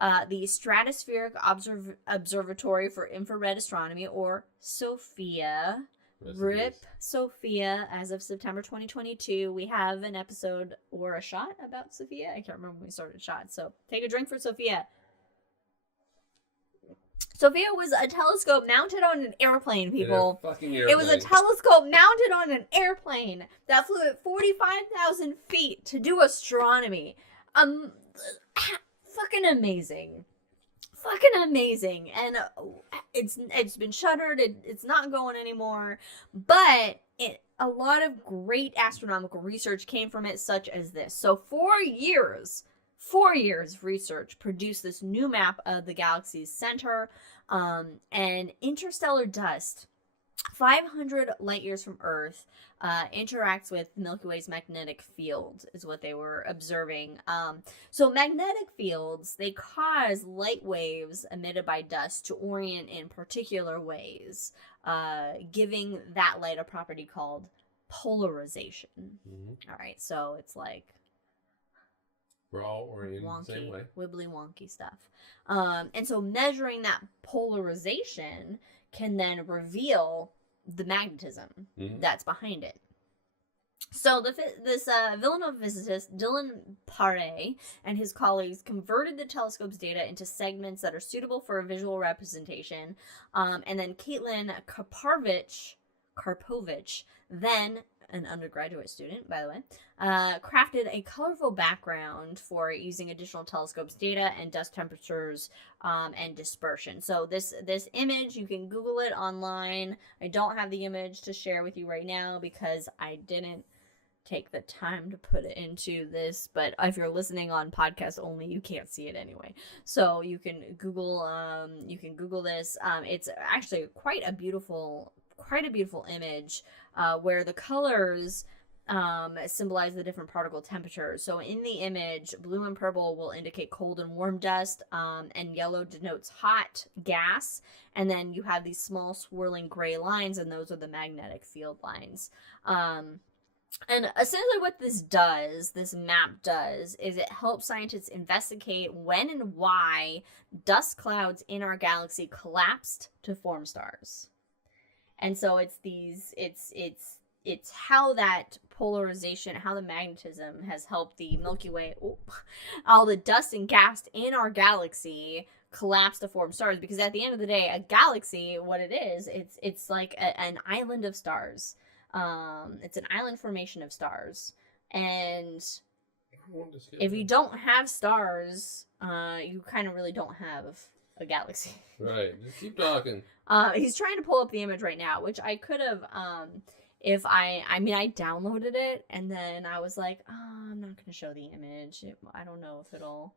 the Stratospheric Observatory for Infrared Astronomy, or SOFIA. RIP Sophia. As of September 2022, we have an episode or a shot about Sophia. I can't remember when we started shot, so take a drink for Sophia. Sophia was a telescope mounted on an airplane, people. It was a telescope mounted on an airplane that flew at 45,000 feet to do astronomy. Fucking amazing. Fucking amazing. And it's been shuttered. It's not going anymore. But a lot of great astronomical research came from it, such as this. So 4 years of research produced this new map of the galaxy's center, and interstellar dust 500 light years from Earth interacts with the Milky Way's magnetic field, is what they were observing. So magnetic fields, they cause light waves emitted by dust to orient in particular ways, giving that light a property called polarization. Mm-hmm. All right, so it's like we're all oriented wonky, the same way. Wibbly wonky stuff. And so measuring that polarization can then reveal the magnetism that's behind it. So this Villanova physicist, Dylan Paré, and his colleagues converted the telescope's data into segments that are suitable for a visual representation. And then Caitlin Karpovich, then an undergraduate student, by the way, crafted a colorful background for using additional telescope's data and dust temperatures and dispersion. So this image, you can Google it online. I don't have the image to share with you right now because I didn't take the time to put it into this, but if you're listening on podcast only, you can't see it anyway. So you can Google this. It's actually quite a beautiful image where the colors symbolize the different particle temperatures. So in the image, blue and purple will indicate cold and warm dust, and yellow denotes hot gas, and then you have these small swirling gray lines, and those are the magnetic field lines. And essentially what this map does, is it helps scientists investigate when and why dust clouds in our galaxy collapsed to form stars. And so it's how that polarization, how the magnetism has helped the Milky Way, all the dust and gas in our galaxy collapse to form stars. Because at the end of the day, a galaxy, what it is, it's like an island of stars. It's an island formation of stars. And if you don't have stars, you kind of really don't have a galaxy. Right. Just keep talking. He's trying to pull up the image right now, which I could have, if I downloaded it and then I was like, I'm not going to show the image. I don't know if it'll.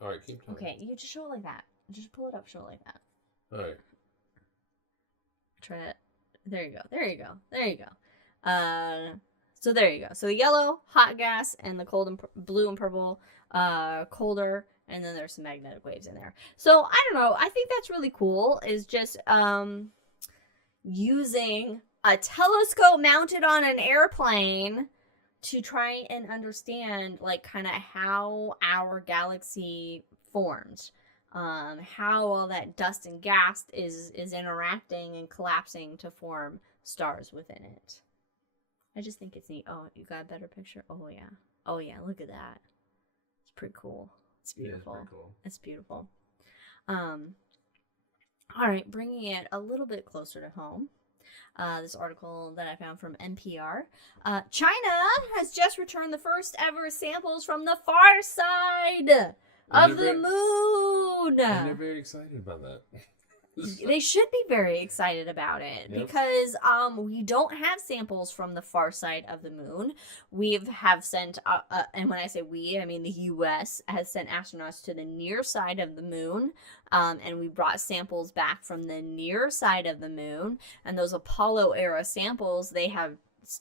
All right, keep talking. Okay, you just show it like that. Just pull it up, show it like that. All right. Try it. There you go. So there you go. So the yellow, hot gas, and the cold and blue and purple, colder. And then there's some magnetic waves in there. So I don't know. I think that's really cool, is just using a telescope mounted on an airplane to try and understand, like, kind of how our galaxy formed. How all that dust and gas is interacting and collapsing to form stars within it. I just think it's neat. Oh, you got a better picture? Oh, yeah, look at that. It's pretty cool. It's beautiful. Yeah, it's pretty cool. It's beautiful. All right, bringing it a little bit closer to home. This article that I found from NPR. China has just returned the first ever samples from the far side of the moon. And they're very excited about that. They should be very excited about it Yep. because we don't have samples from the far side of the moon. Have sent and when I say we, I mean the US has sent astronauts to the near side of the moon, and we brought samples back from the near side of the moon. And those Apollo era samples, they have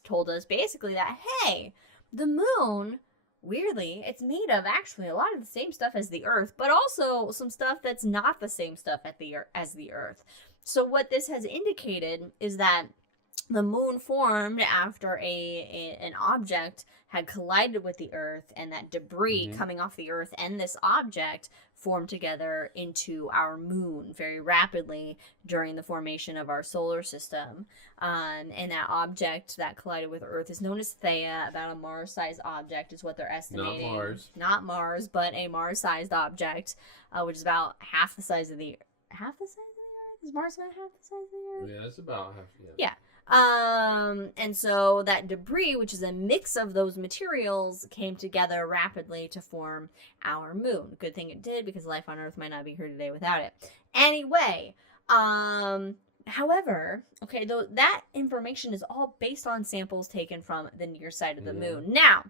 told us basically that, hey, the moon, weirdly, it's made of actually a lot of the same stuff as the Earth, but also some stuff that's not the same stuff as the Earth. So what this has indicated is that the moon formed after an object had collided with the Earth, and that debris coming off the Earth and this object formed together into our moon very rapidly during the formation of our solar system. And that object that collided with Earth is known as Theia. About a Mars-sized object is what they're estimating. Not Mars, but a Mars-sized object, which is about half the size of the Earth. Half the size of the Earth? Is Mars about half the size of the Earth? Yeah, it's about half. Yeah. And so that debris, which is a mix of those materials, came together rapidly to form our moon. Good thing it did, because life on Earth might not be here today without it. Anyway, however, okay, though that information is all based on samples taken from the near side of the moon. Now,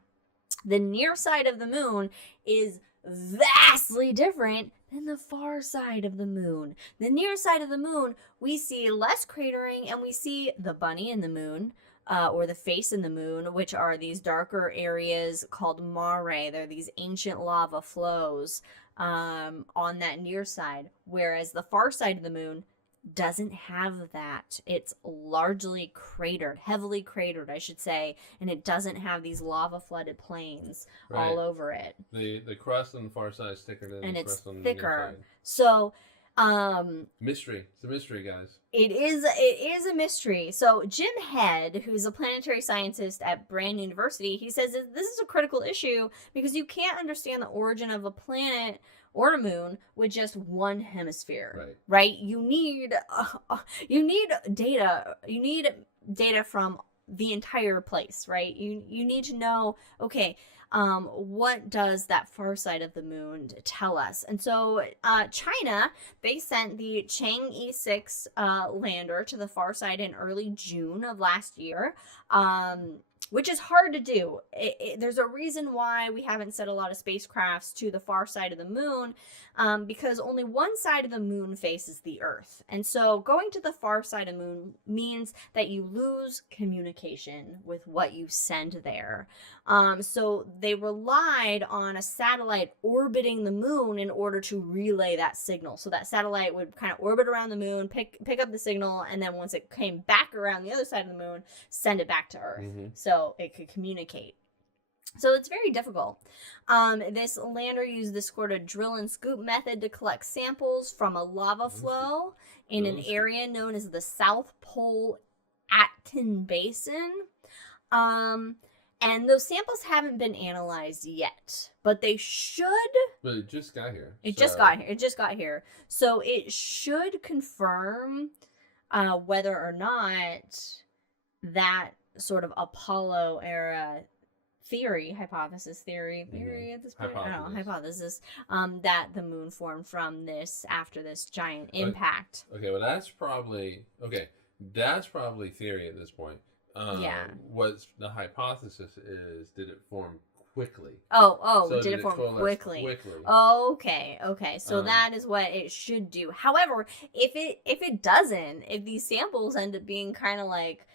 the near side of the moon is vastly different than the far side of the moon. The near side of the moon, we see less cratering, and we see the bunny in the moon, or the face in the moon, which are these darker areas called mare. They're these ancient lava flows on that near side, whereas the far side of the moon doesn't have that. It's largely cratered, heavily cratered, I should say, and it doesn't have these lava flooded plains all over it. The crust on the far side is thicker than the crust on the thicker. near side. So mystery. It's a mystery, guys. It is a mystery. So Jim Head, who's a planetary scientist at Brand University, he says that this is a critical issue because you can't understand the origin of a planet or a moon with just one hemisphere, right? You need data. You need data from the entire place, right? You need to know, okay, what does that far side of the moon tell us? And so China, they sent the Chang'e 6 lander to the far side in early June of last year, which is hard to do. There's a reason why we haven't sent a lot of spacecrafts to the far side of the moon, because only one side of the moon faces the Earth. And so going to the far side of the moon means that you lose communication with what you send there. So they relied on a satellite orbiting the moon in order to relay that signal. So that satellite would kind of orbit around the moon, pick up the signal, and then once it came back around the other side of the moon, send it back to Earth. So it could communicate. So it's very difficult. This lander used this sort of drill and scoop method to collect samples from a lava flow in an area known as the South Pole Aitken Basin. And those samples haven't been analyzed yet, but they should. But it just got here. It just got here. So it should confirm whether or not that sort of Apollo era hypothesis at this point, hypothesis, that the moon formed from this after this giant impact. Okay, well that's probably theory at this point. What's the hypothesis is, did it form quickly? So did it form quickly? Okay. So that is what it should do. However, if it doesn't, if these samples end up being kind of like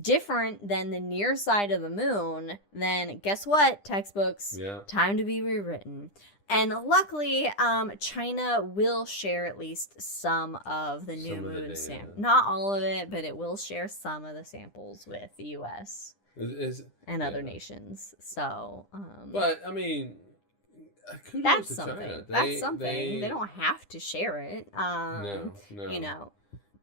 different than the near side of the moon, then guess what, textbooks? Time to be rewritten. And luckily, China will share at least some of the new moon samples. Not all of it, but it will share some of the samples with the U.S. and other nations. So, but I mean, that's something. That's something. They don't have to share it. No. You know.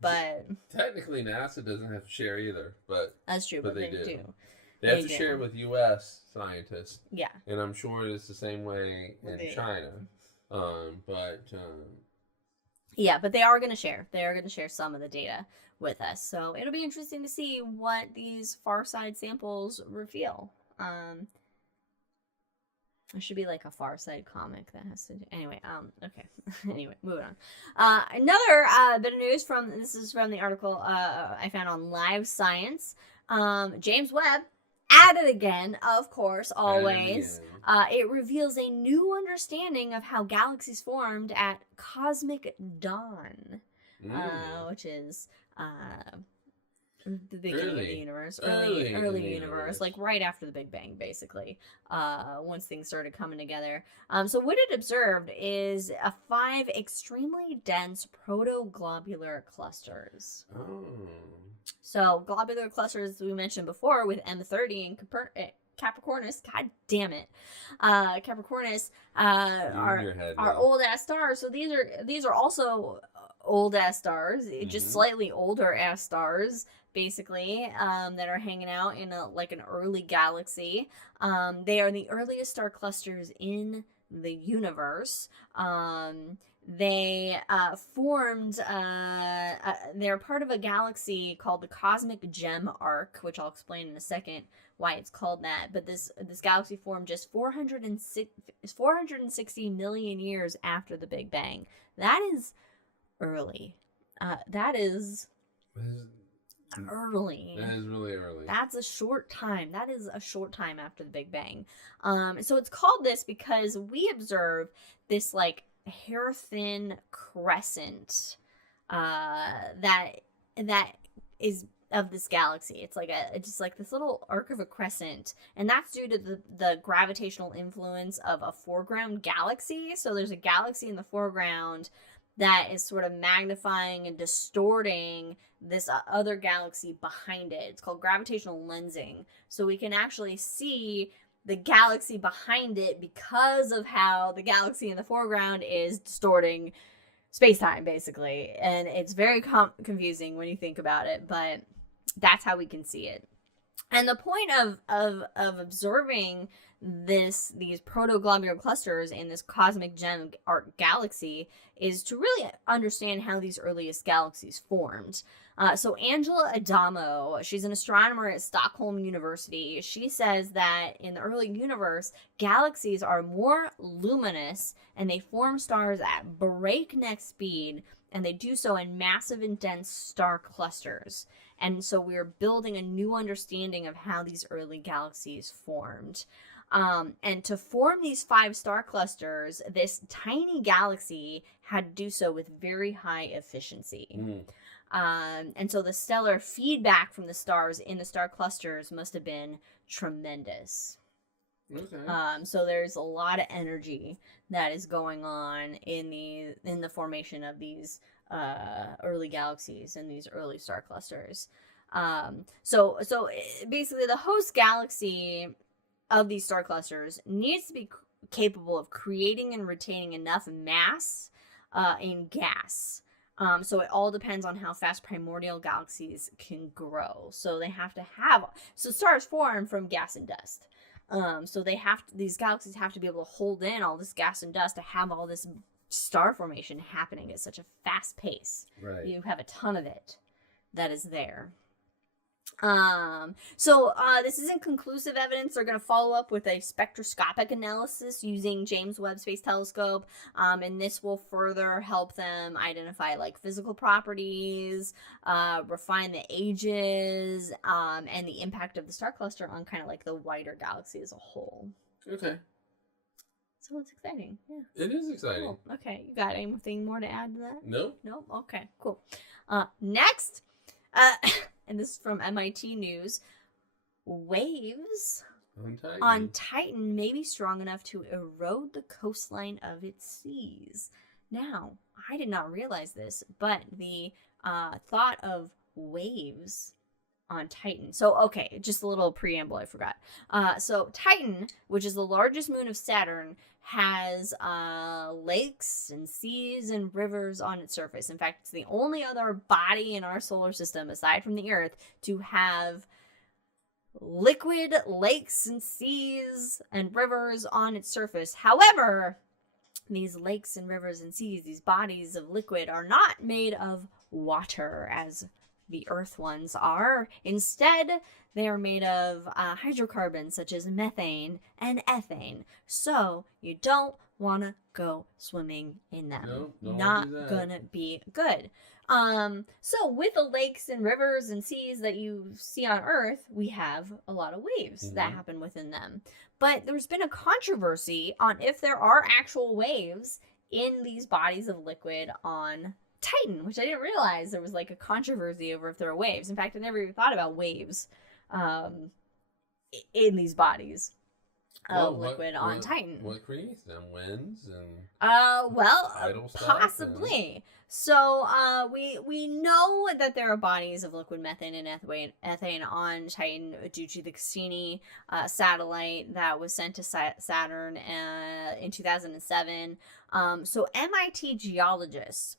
But technically, NASA doesn't have to share either. But that's true. But they do. They have to share with U.S. scientists. Yeah. And I'm sure it's the same way in China. Yeah, but they are going to share. They are going to share some of the data with us. So it'll be interesting to see what these far side samples reveal. It should be like a Far Side comic that has to do. Anyway, okay. Anyway, moving on. Another bit of news this is from the article I found on Live Science. James Webb, at it again, of course, always. It reveals a new understanding of how galaxies formed at cosmic dawn, which is the beginning of the universe, early universe, like right after the Big Bang, basically. Once things started coming together. So what it observed is 5 extremely dense protoglobular clusters. Oh. So globular clusters we mentioned before with M30 and Capricornus, god damn it, Capricornus are old ass stars. So these are also old ass stars, just slightly older ass stars, basically, that are hanging out in an early galaxy. They are the earliest star clusters in the universe. They formed, they're part of a galaxy called the Cosmic Gem Arc, which I'll explain in a second why it's called that. But this galaxy formed just 460 million years after the Big Bang. That is early. That is early. That is really early. That's a short time. That is a short time after the Big Bang. So it's called this because we observe this like hair thin crescent that is of this galaxy. It's like just like this little arc of a crescent, and that's due to the gravitational influence of a foreground galaxy. So there's a galaxy in the foreground that is sort of magnifying and distorting this other galaxy behind it. It's called gravitational lensing. So we can actually see the galaxy behind it because of how the galaxy in the foreground is distorting space-time, basically. And it's very confusing when you think about it, but that's how we can see it. And the point of observing these protoglobular clusters in this cosmic gem arc galaxy is to really understand how these earliest galaxies formed. So Angela Adamo, she's an astronomer at Stockholm University. She says that in the early universe, galaxies are more luminous and they form stars at breakneck speed, and they do so in massive and dense star clusters. And so we're building a new understanding of how these early galaxies formed. And to form these 5 star clusters, this tiny galaxy had to do so with very high efficiency. And so the stellar feedback from the stars in the star clusters must have been tremendous. Okay. So there's a lot of energy that is going on in the formation of these early galaxies and these early star clusters. So basically the host galaxy of these star clusters needs to be capable of creating and retaining enough mass in gas. So it all depends on how fast primordial galaxies can grow. So stars form from gas and dust. So these galaxies have to be able to hold in all this gas and dust to have all this star formation happening at such a fast pace. Right. You have a ton of it that is there. So this isn't conclusive evidence. They're going to follow up with a spectroscopic analysis using James Webb Space Telescope, and this will further help them identify like physical properties, refine the ages, and the impact of the star cluster on kind of like the wider galaxy as a whole. Okay. So it's exciting. Yeah. It is exciting. Cool. Okay, you got anything more to add to that? No. No? Okay, cool. Next, and this is from MIT News, waves on Titan may be strong enough to erode the coastline of its seas. Now, I did not realize this, but the thought of waves on Titan. So, okay, just a little preamble, I forgot. So Titan, which is the largest moon of Saturn, has lakes and seas and rivers on its surface. In fact, it's the only other body in our solar system, aside from the Earth, to have liquid lakes and seas and rivers on its surface. However, these lakes and rivers and seas, these bodies of liquid, are not made of water as the Earth ones are. Instead, they are made of hydrocarbons such as methane and ethane. So you don't want to go swimming in them. No, don't Not do that. gonna be good. So with the lakes and rivers and seas that you see on Earth, we have a lot of waves that happen within them. But there's been a controversy on if there are actual waves in these bodies of liquid on Titan, which I didn't realize there was like a controversy over if there are waves. In fact, I never even thought about waves in these bodies of liquid on Titan. What creates them? Winds and well, stuff possibly. And... So we know that there are bodies of liquid methane and ethane on Titan due to the Cassini satellite that was sent to Saturn in 2007. So MIT geologists,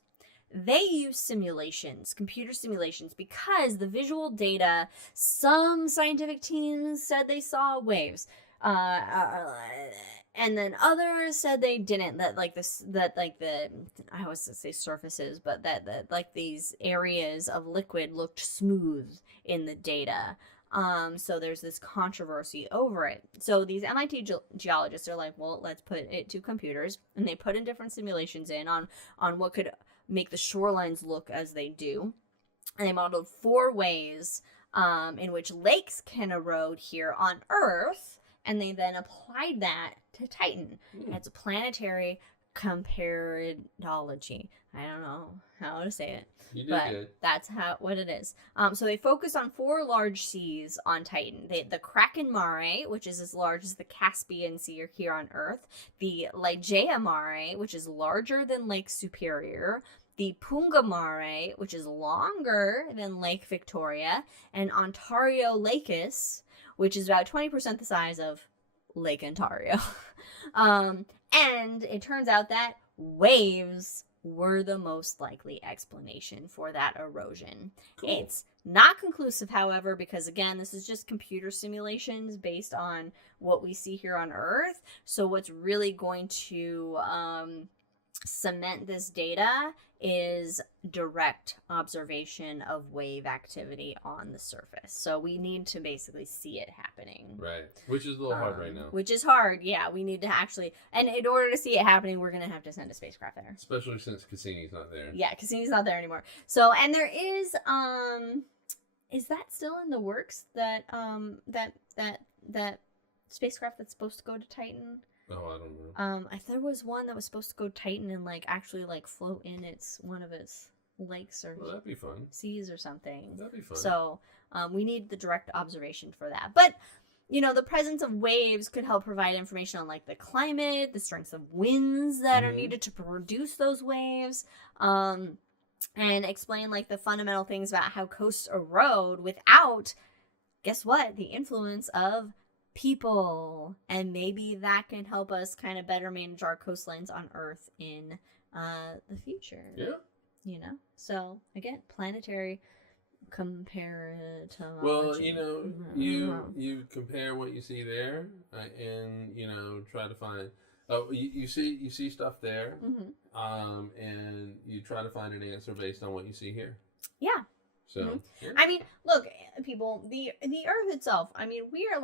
they use simulations, computer simulations, because the visual data, some scientific teams said they saw waves. And then others said they didn't, that I always say surfaces, but that like these areas of liquid looked smooth in the data. So there's this controversy over it. So these MIT geologists are like, well, let's put it to computers, and they put in different simulations on what could make the shorelines look as they do. And they modeled 4 ways in which lakes can erode here on Earth, and they then applied that to Titan. It's a planetary comparidology. I don't know how to say it. You did but good. That's what it is. So they focus on 4 large seas on Titan. The Kraken Mare, which is as large as the Caspian Sea here on Earth. The Ligeia Mare, which is larger than Lake Superior. The Punga Mare, which is longer than Lake Victoria. And Ontario Lacus, which is about 20% the size of Lake Ontario. And it turns out that waves were the most likely explanation for that erosion. Cool. It's not conclusive, however, because again, this is just computer simulations based on what we see here on Earth. So what's really going to cement this data is direct observation of wave activity on the surface. So we need to basically see it happening. Right. Which is a little hard right now. Which is hard, yeah. We need to actually, and in order to see it happening, we're going to have to send a spacecraft there. Especially since Cassini's not there. Yeah, Cassini's not there anymore. So, and there is that still in the works, that that spacecraft that's supposed to go to Titan? Oh, I don't know. There was one that was supposed to go to Titan and actually float in one of its lakes or that'd be fun. Seas or something. That'd be fun. So, we need the direct observation for that. But the presence of waves could help provide information on the climate, the strengths of winds that are needed to produce those waves, and explain the fundamental things about how coasts erode without, guess what, the influence of people. And maybe that can help us kind of better manage our coastlines on Earth in the future. Yeah. So again, planetary comparative. Well, you compare what you see there, and try to find. Oh, you see stuff there, and you try to find an answer based on what you see here. Yeah. So, yeah. I mean, look, people, the Earth itself. I mean, we are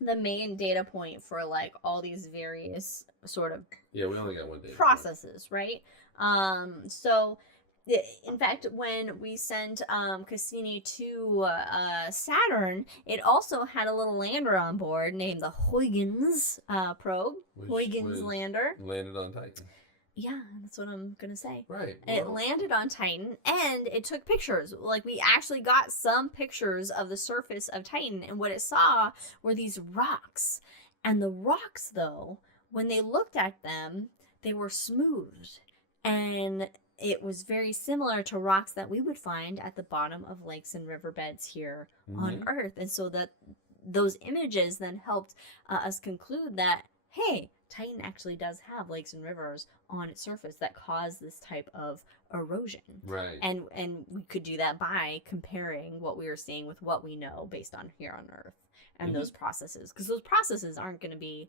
the main data point for all these various sort of we only got one data processes, right? So in fact, when we sent Cassini to Saturn, it also had a little lander on board named the Huygens probe. Huygens lander landed on Titan. Yeah, that's what I'm gonna say. Right. And it landed on Titan, and it took pictures. We actually got some pictures of the surface of Titan, and what it saw were these rocks. And the rocks, though, when they looked at them, they were smooth. And it was very similar to rocks that we would find at the bottom of lakes and riverbeds here on Earth. And so that those images then helped us conclude that, hey, Titan actually does have lakes and rivers on its surface that cause this type of erosion. Right. And we could do that by comparing what we were seeing with what we know based on here on Earth and those processes, because those processes aren't going to be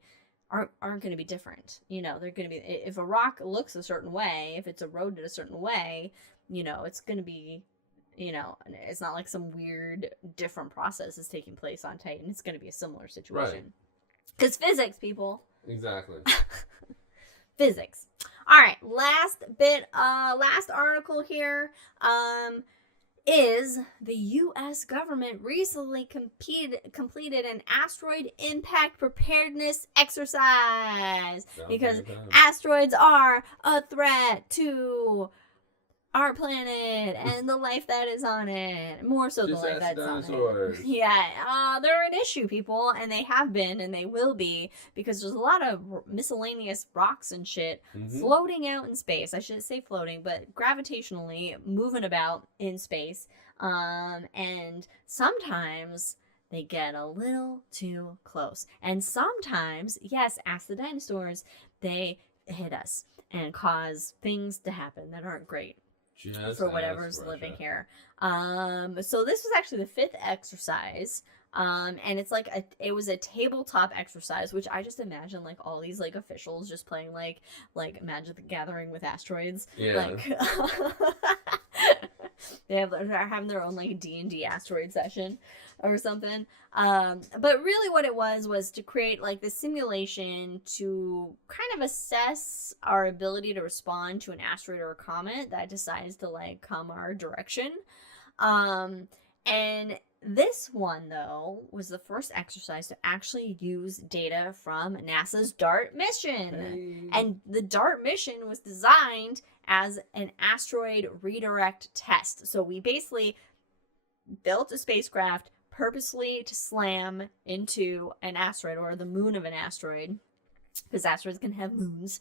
different. They're going to be, if a rock looks a certain way, if it's eroded a certain way, it's going to be You know, it's not like some weird different process is taking place on Titan. It's going to be a similar situation. Because physics, people. Exactly. Physics. All right, last article here. Is the U.S. government recently completed an asteroid impact preparedness exercise because asteroids are a threat to our planet and the life that is on it. More so Just the life that's dinosaurs. on it. Yeah, they're an issue, people, and they have been and they will be because there's a lot of miscellaneous rocks and shit floating out in space. I shouldn't say floating, but gravitationally moving about in space. And sometimes they get a little too close. And sometimes, yes, ask the dinosaurs, they hit us and cause things to happen that aren't great. Just for whatever's living here. So this was actually the 5th exercise. And it's like it was a tabletop exercise, which I just imagine like all these like officials just playing like Magic the Gathering with asteroids. Yeah. Like they're having their own like D&D asteroid session or something. But really what it was to create like the simulation to kind of assess our ability to respond to an asteroid or a comet that decides to like come our direction. And this one, though, was the first exercise to actually use data from NASA's DART mission. Hey. And the DART mission was designed as an asteroid redirect test. So we basically built a spacecraft purposely to slam into an asteroid or the moon of an asteroid, because asteroids can have moons,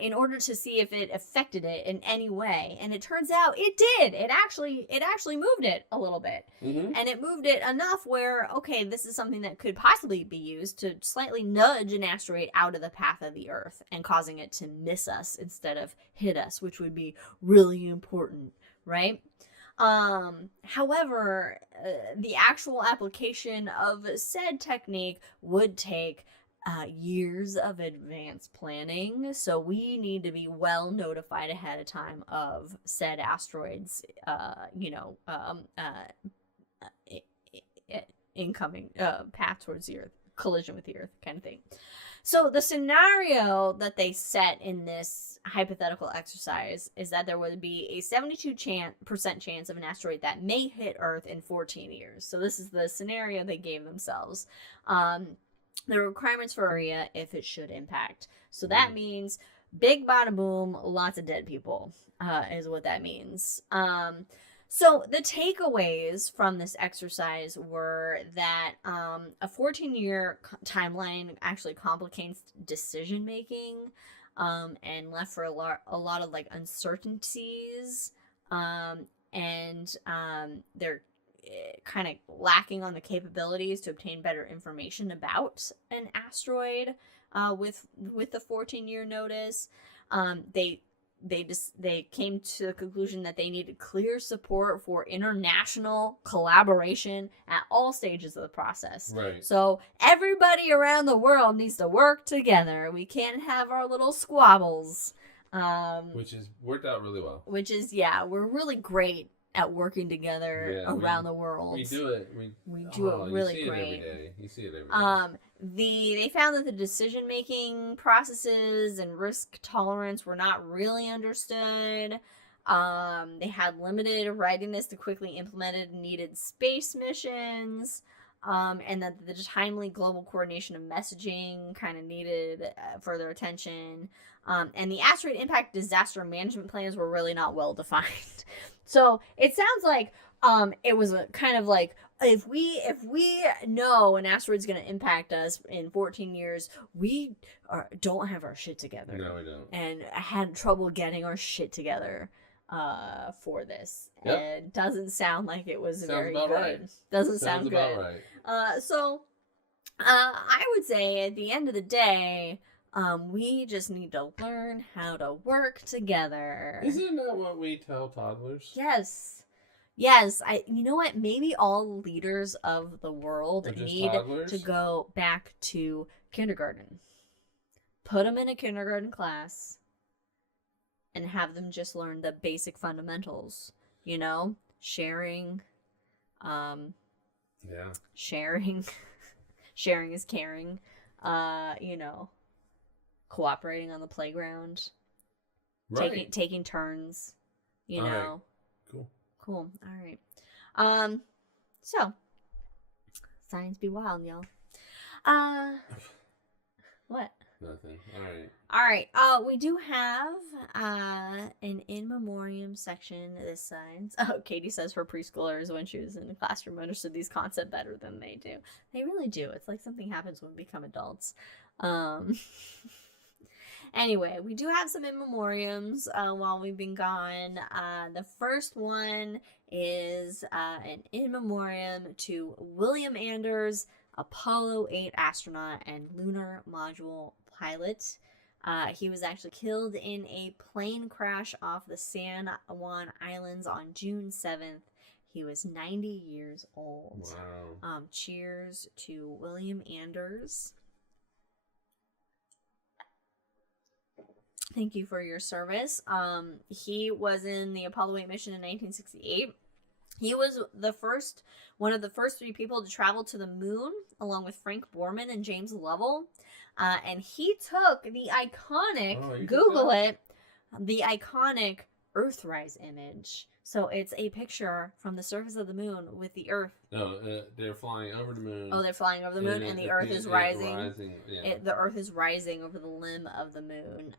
in order to see if it affected it in any way. And it turns out it did. It actually moved it a little bit. And it moved it enough where, okay, this is something that could possibly be used to slightly nudge an asteroid out of the path of the Earth and causing it to miss us instead of hit us, which would be really important, right? However, the actual application of said technique would take years of advanced planning, so we need to be well notified ahead of time of said asteroids, incoming path towards the Earth, collision with the Earth kind of thing. So the scenario that they set in this hypothetical exercise is that there would be a 72% chance of an asteroid that may hit Earth in 14 years. So this is the scenario they gave themselves. The requirements for area if it should impact. So that means big bada boom, lots of dead people, is what that means. So the takeaways from this exercise were that a 14-year timeline actually complicates decision making, and left for a lot of like uncertainties, and they're kind of lacking on the capabilities to obtain better information about an asteroid with the 14-year notice. They came to the conclusion that they needed clear support for international collaboration at all stages of the process. Right. So everybody around the world needs to work together. We can't have our little squabbles. Which has worked out really well. Which is, we're really great at working together around the world. We do it. We do it really great. You see it every day. They found that the decision-making processes and risk tolerance were not really understood. They had limited readiness to quickly implement needed space missions, and that the timely global coordination of messaging kind of needed further attention. And the asteroid impact disaster management plans were really not well defined. So it sounds like it was a kind of like, if we know an asteroid's going to impact us in 14 years, we don't have our shit together. No, we don't. And had trouble getting our shit together for this. Yep. It doesn't sound like it was very good. Right. Doesn't sound good. About right. So I would say at the end of the day, we just need to learn how to work together. Isn't that what we tell toddlers? Yes. You know what? Maybe all leaders of the world need to go back to kindergarten. Put them in a kindergarten class and have them just learn the basic fundamentals, sharing, Yeah. sharing, sharing is caring, you know, cooperating on the playground, Right. taking turns, you All right. know. Cool. Cool. All right. So science be wild, y'all. Uh, what? Nothing. All right. All right. We do have an in memoriam section this science. Oh, Katie says her preschoolers when she was in the classroom understood these concepts better than they do. They really do. It's like something happens when we become adults. Um Anyway, we do have some in memoriams while we've been gone. The first one is an in memoriam to William Anders, Apollo 8 astronaut and lunar module pilot. He was actually killed in a plane crash off the San Juan Islands on June 7th. He was 90 years old. Wow. Cheers to William Anders. Thank you for your service. He was in the Apollo 8 mission in 1968. He was one of the first 3 people to travel to the moon, along with Frank Borman and James Lovell. And he took the iconic, Google it, the iconic Earthrise image. So it's a picture from the surface of the moon with the Earth. No, they're flying over the moon. Oh, they're flying over the moon, and the Earth is rising. The Earth is rising over the limb of the moon.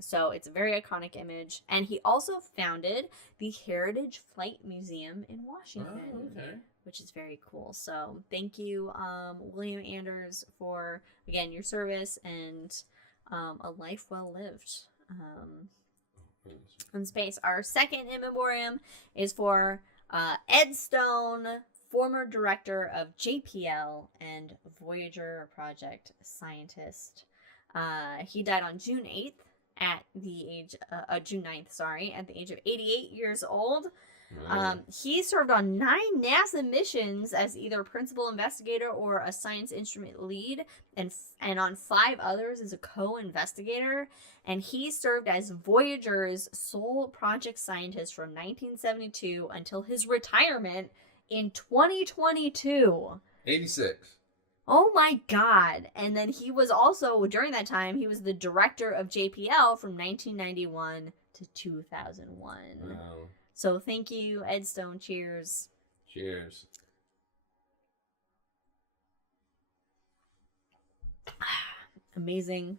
So it's a very iconic image. And he also founded the Heritage Flight Museum in Washington. Oh, okay. Which is very cool. So thank you, William Anders, for, again, your service and a life well lived. In space. Our second in memoriam is for Ed Stone, former director of JPL and Voyager project scientist. He died on June 8th at the age June 9th, sorry, at the age of 88 years old. He served on 9 NASA missions as either principal investigator or a science instrument lead, and on 5 others as a co-investigator. And he served as Voyager's sole project scientist from 1972 until his retirement in 2022. 86. Oh my God. And then he was also, during that time, he was the director of JPL from 1991 to 2001. Wow. So thank you, Ed Stone. Cheers. Cheers. Amazing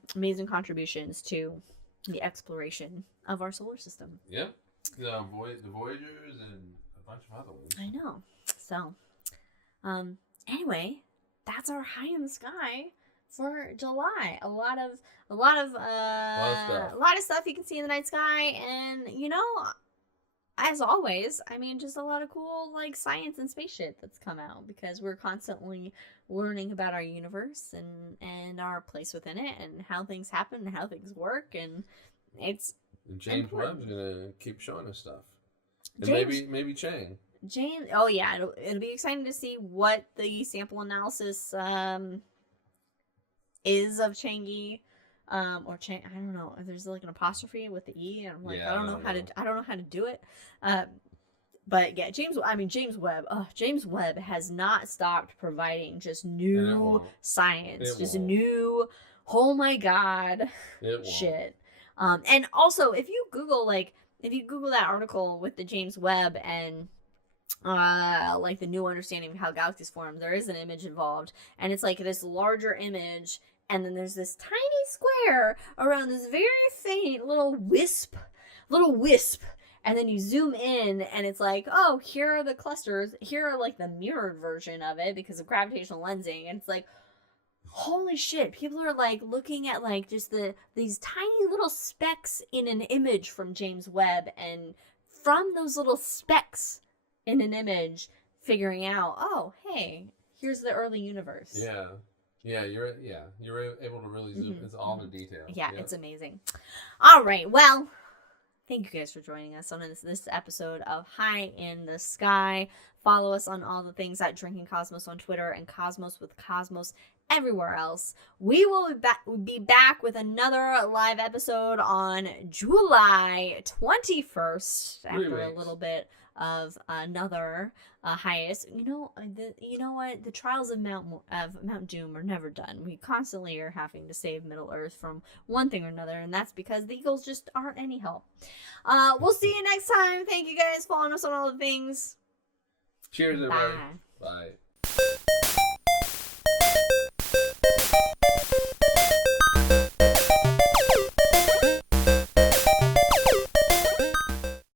contributions to the exploration of our solar system. Yep. The Voyagers and a bunch of other ones. I know. So, anyway, that's our high in the sky for July. A lot of stuff you can see in the night sky, and as always, I mean, just a lot of cool, science and space shit that's come out, because we're constantly learning about our universe and our place within it and how things happen and how things work, and it's James important. Webb's gonna keep showing us stuff. And maybe Chang. Oh yeah, it'll be exciting to see what the sample analysis is of Changi. Or Chang, I don't know if there's an apostrophe with the E, and I'm like, I don't know how to do it. But yeah, James Webb. James Webb has not stopped providing just new science, new. Oh my God, shit. And also, if you Google that article with the James Webb and the new understanding of how galaxies form, there is an image involved, and it's this larger image. And then there's this tiny square around this very faint little wisp. And then you zoom in, and it's oh, here are the clusters. Here are the mirrored version of it because of gravitational lensing. And it's holy shit. People are looking at just these tiny little specks in an image from James Webb. And from those little specks in an image, figuring out, oh, hey, here's the early universe. Yeah. Yeah, you're able to really zoom. It's all the detail. Yeah, it's amazing. All right, well, thank you guys for joining us on this episode of High in the Sky. Follow us on all the things at Drinking Cosmos on Twitter and Cosmos with Cosmos everywhere else. We will be back with another live episode on July 21st after a little bit of another hiatus. You know what? The trials of Mount Doom are never done. We constantly are having to save Middle Earth from one thing or another, and that's because the Eagles just aren't any help. We'll see you next time. Thank you guys for following us on all the things. Cheers, everybody. Bye.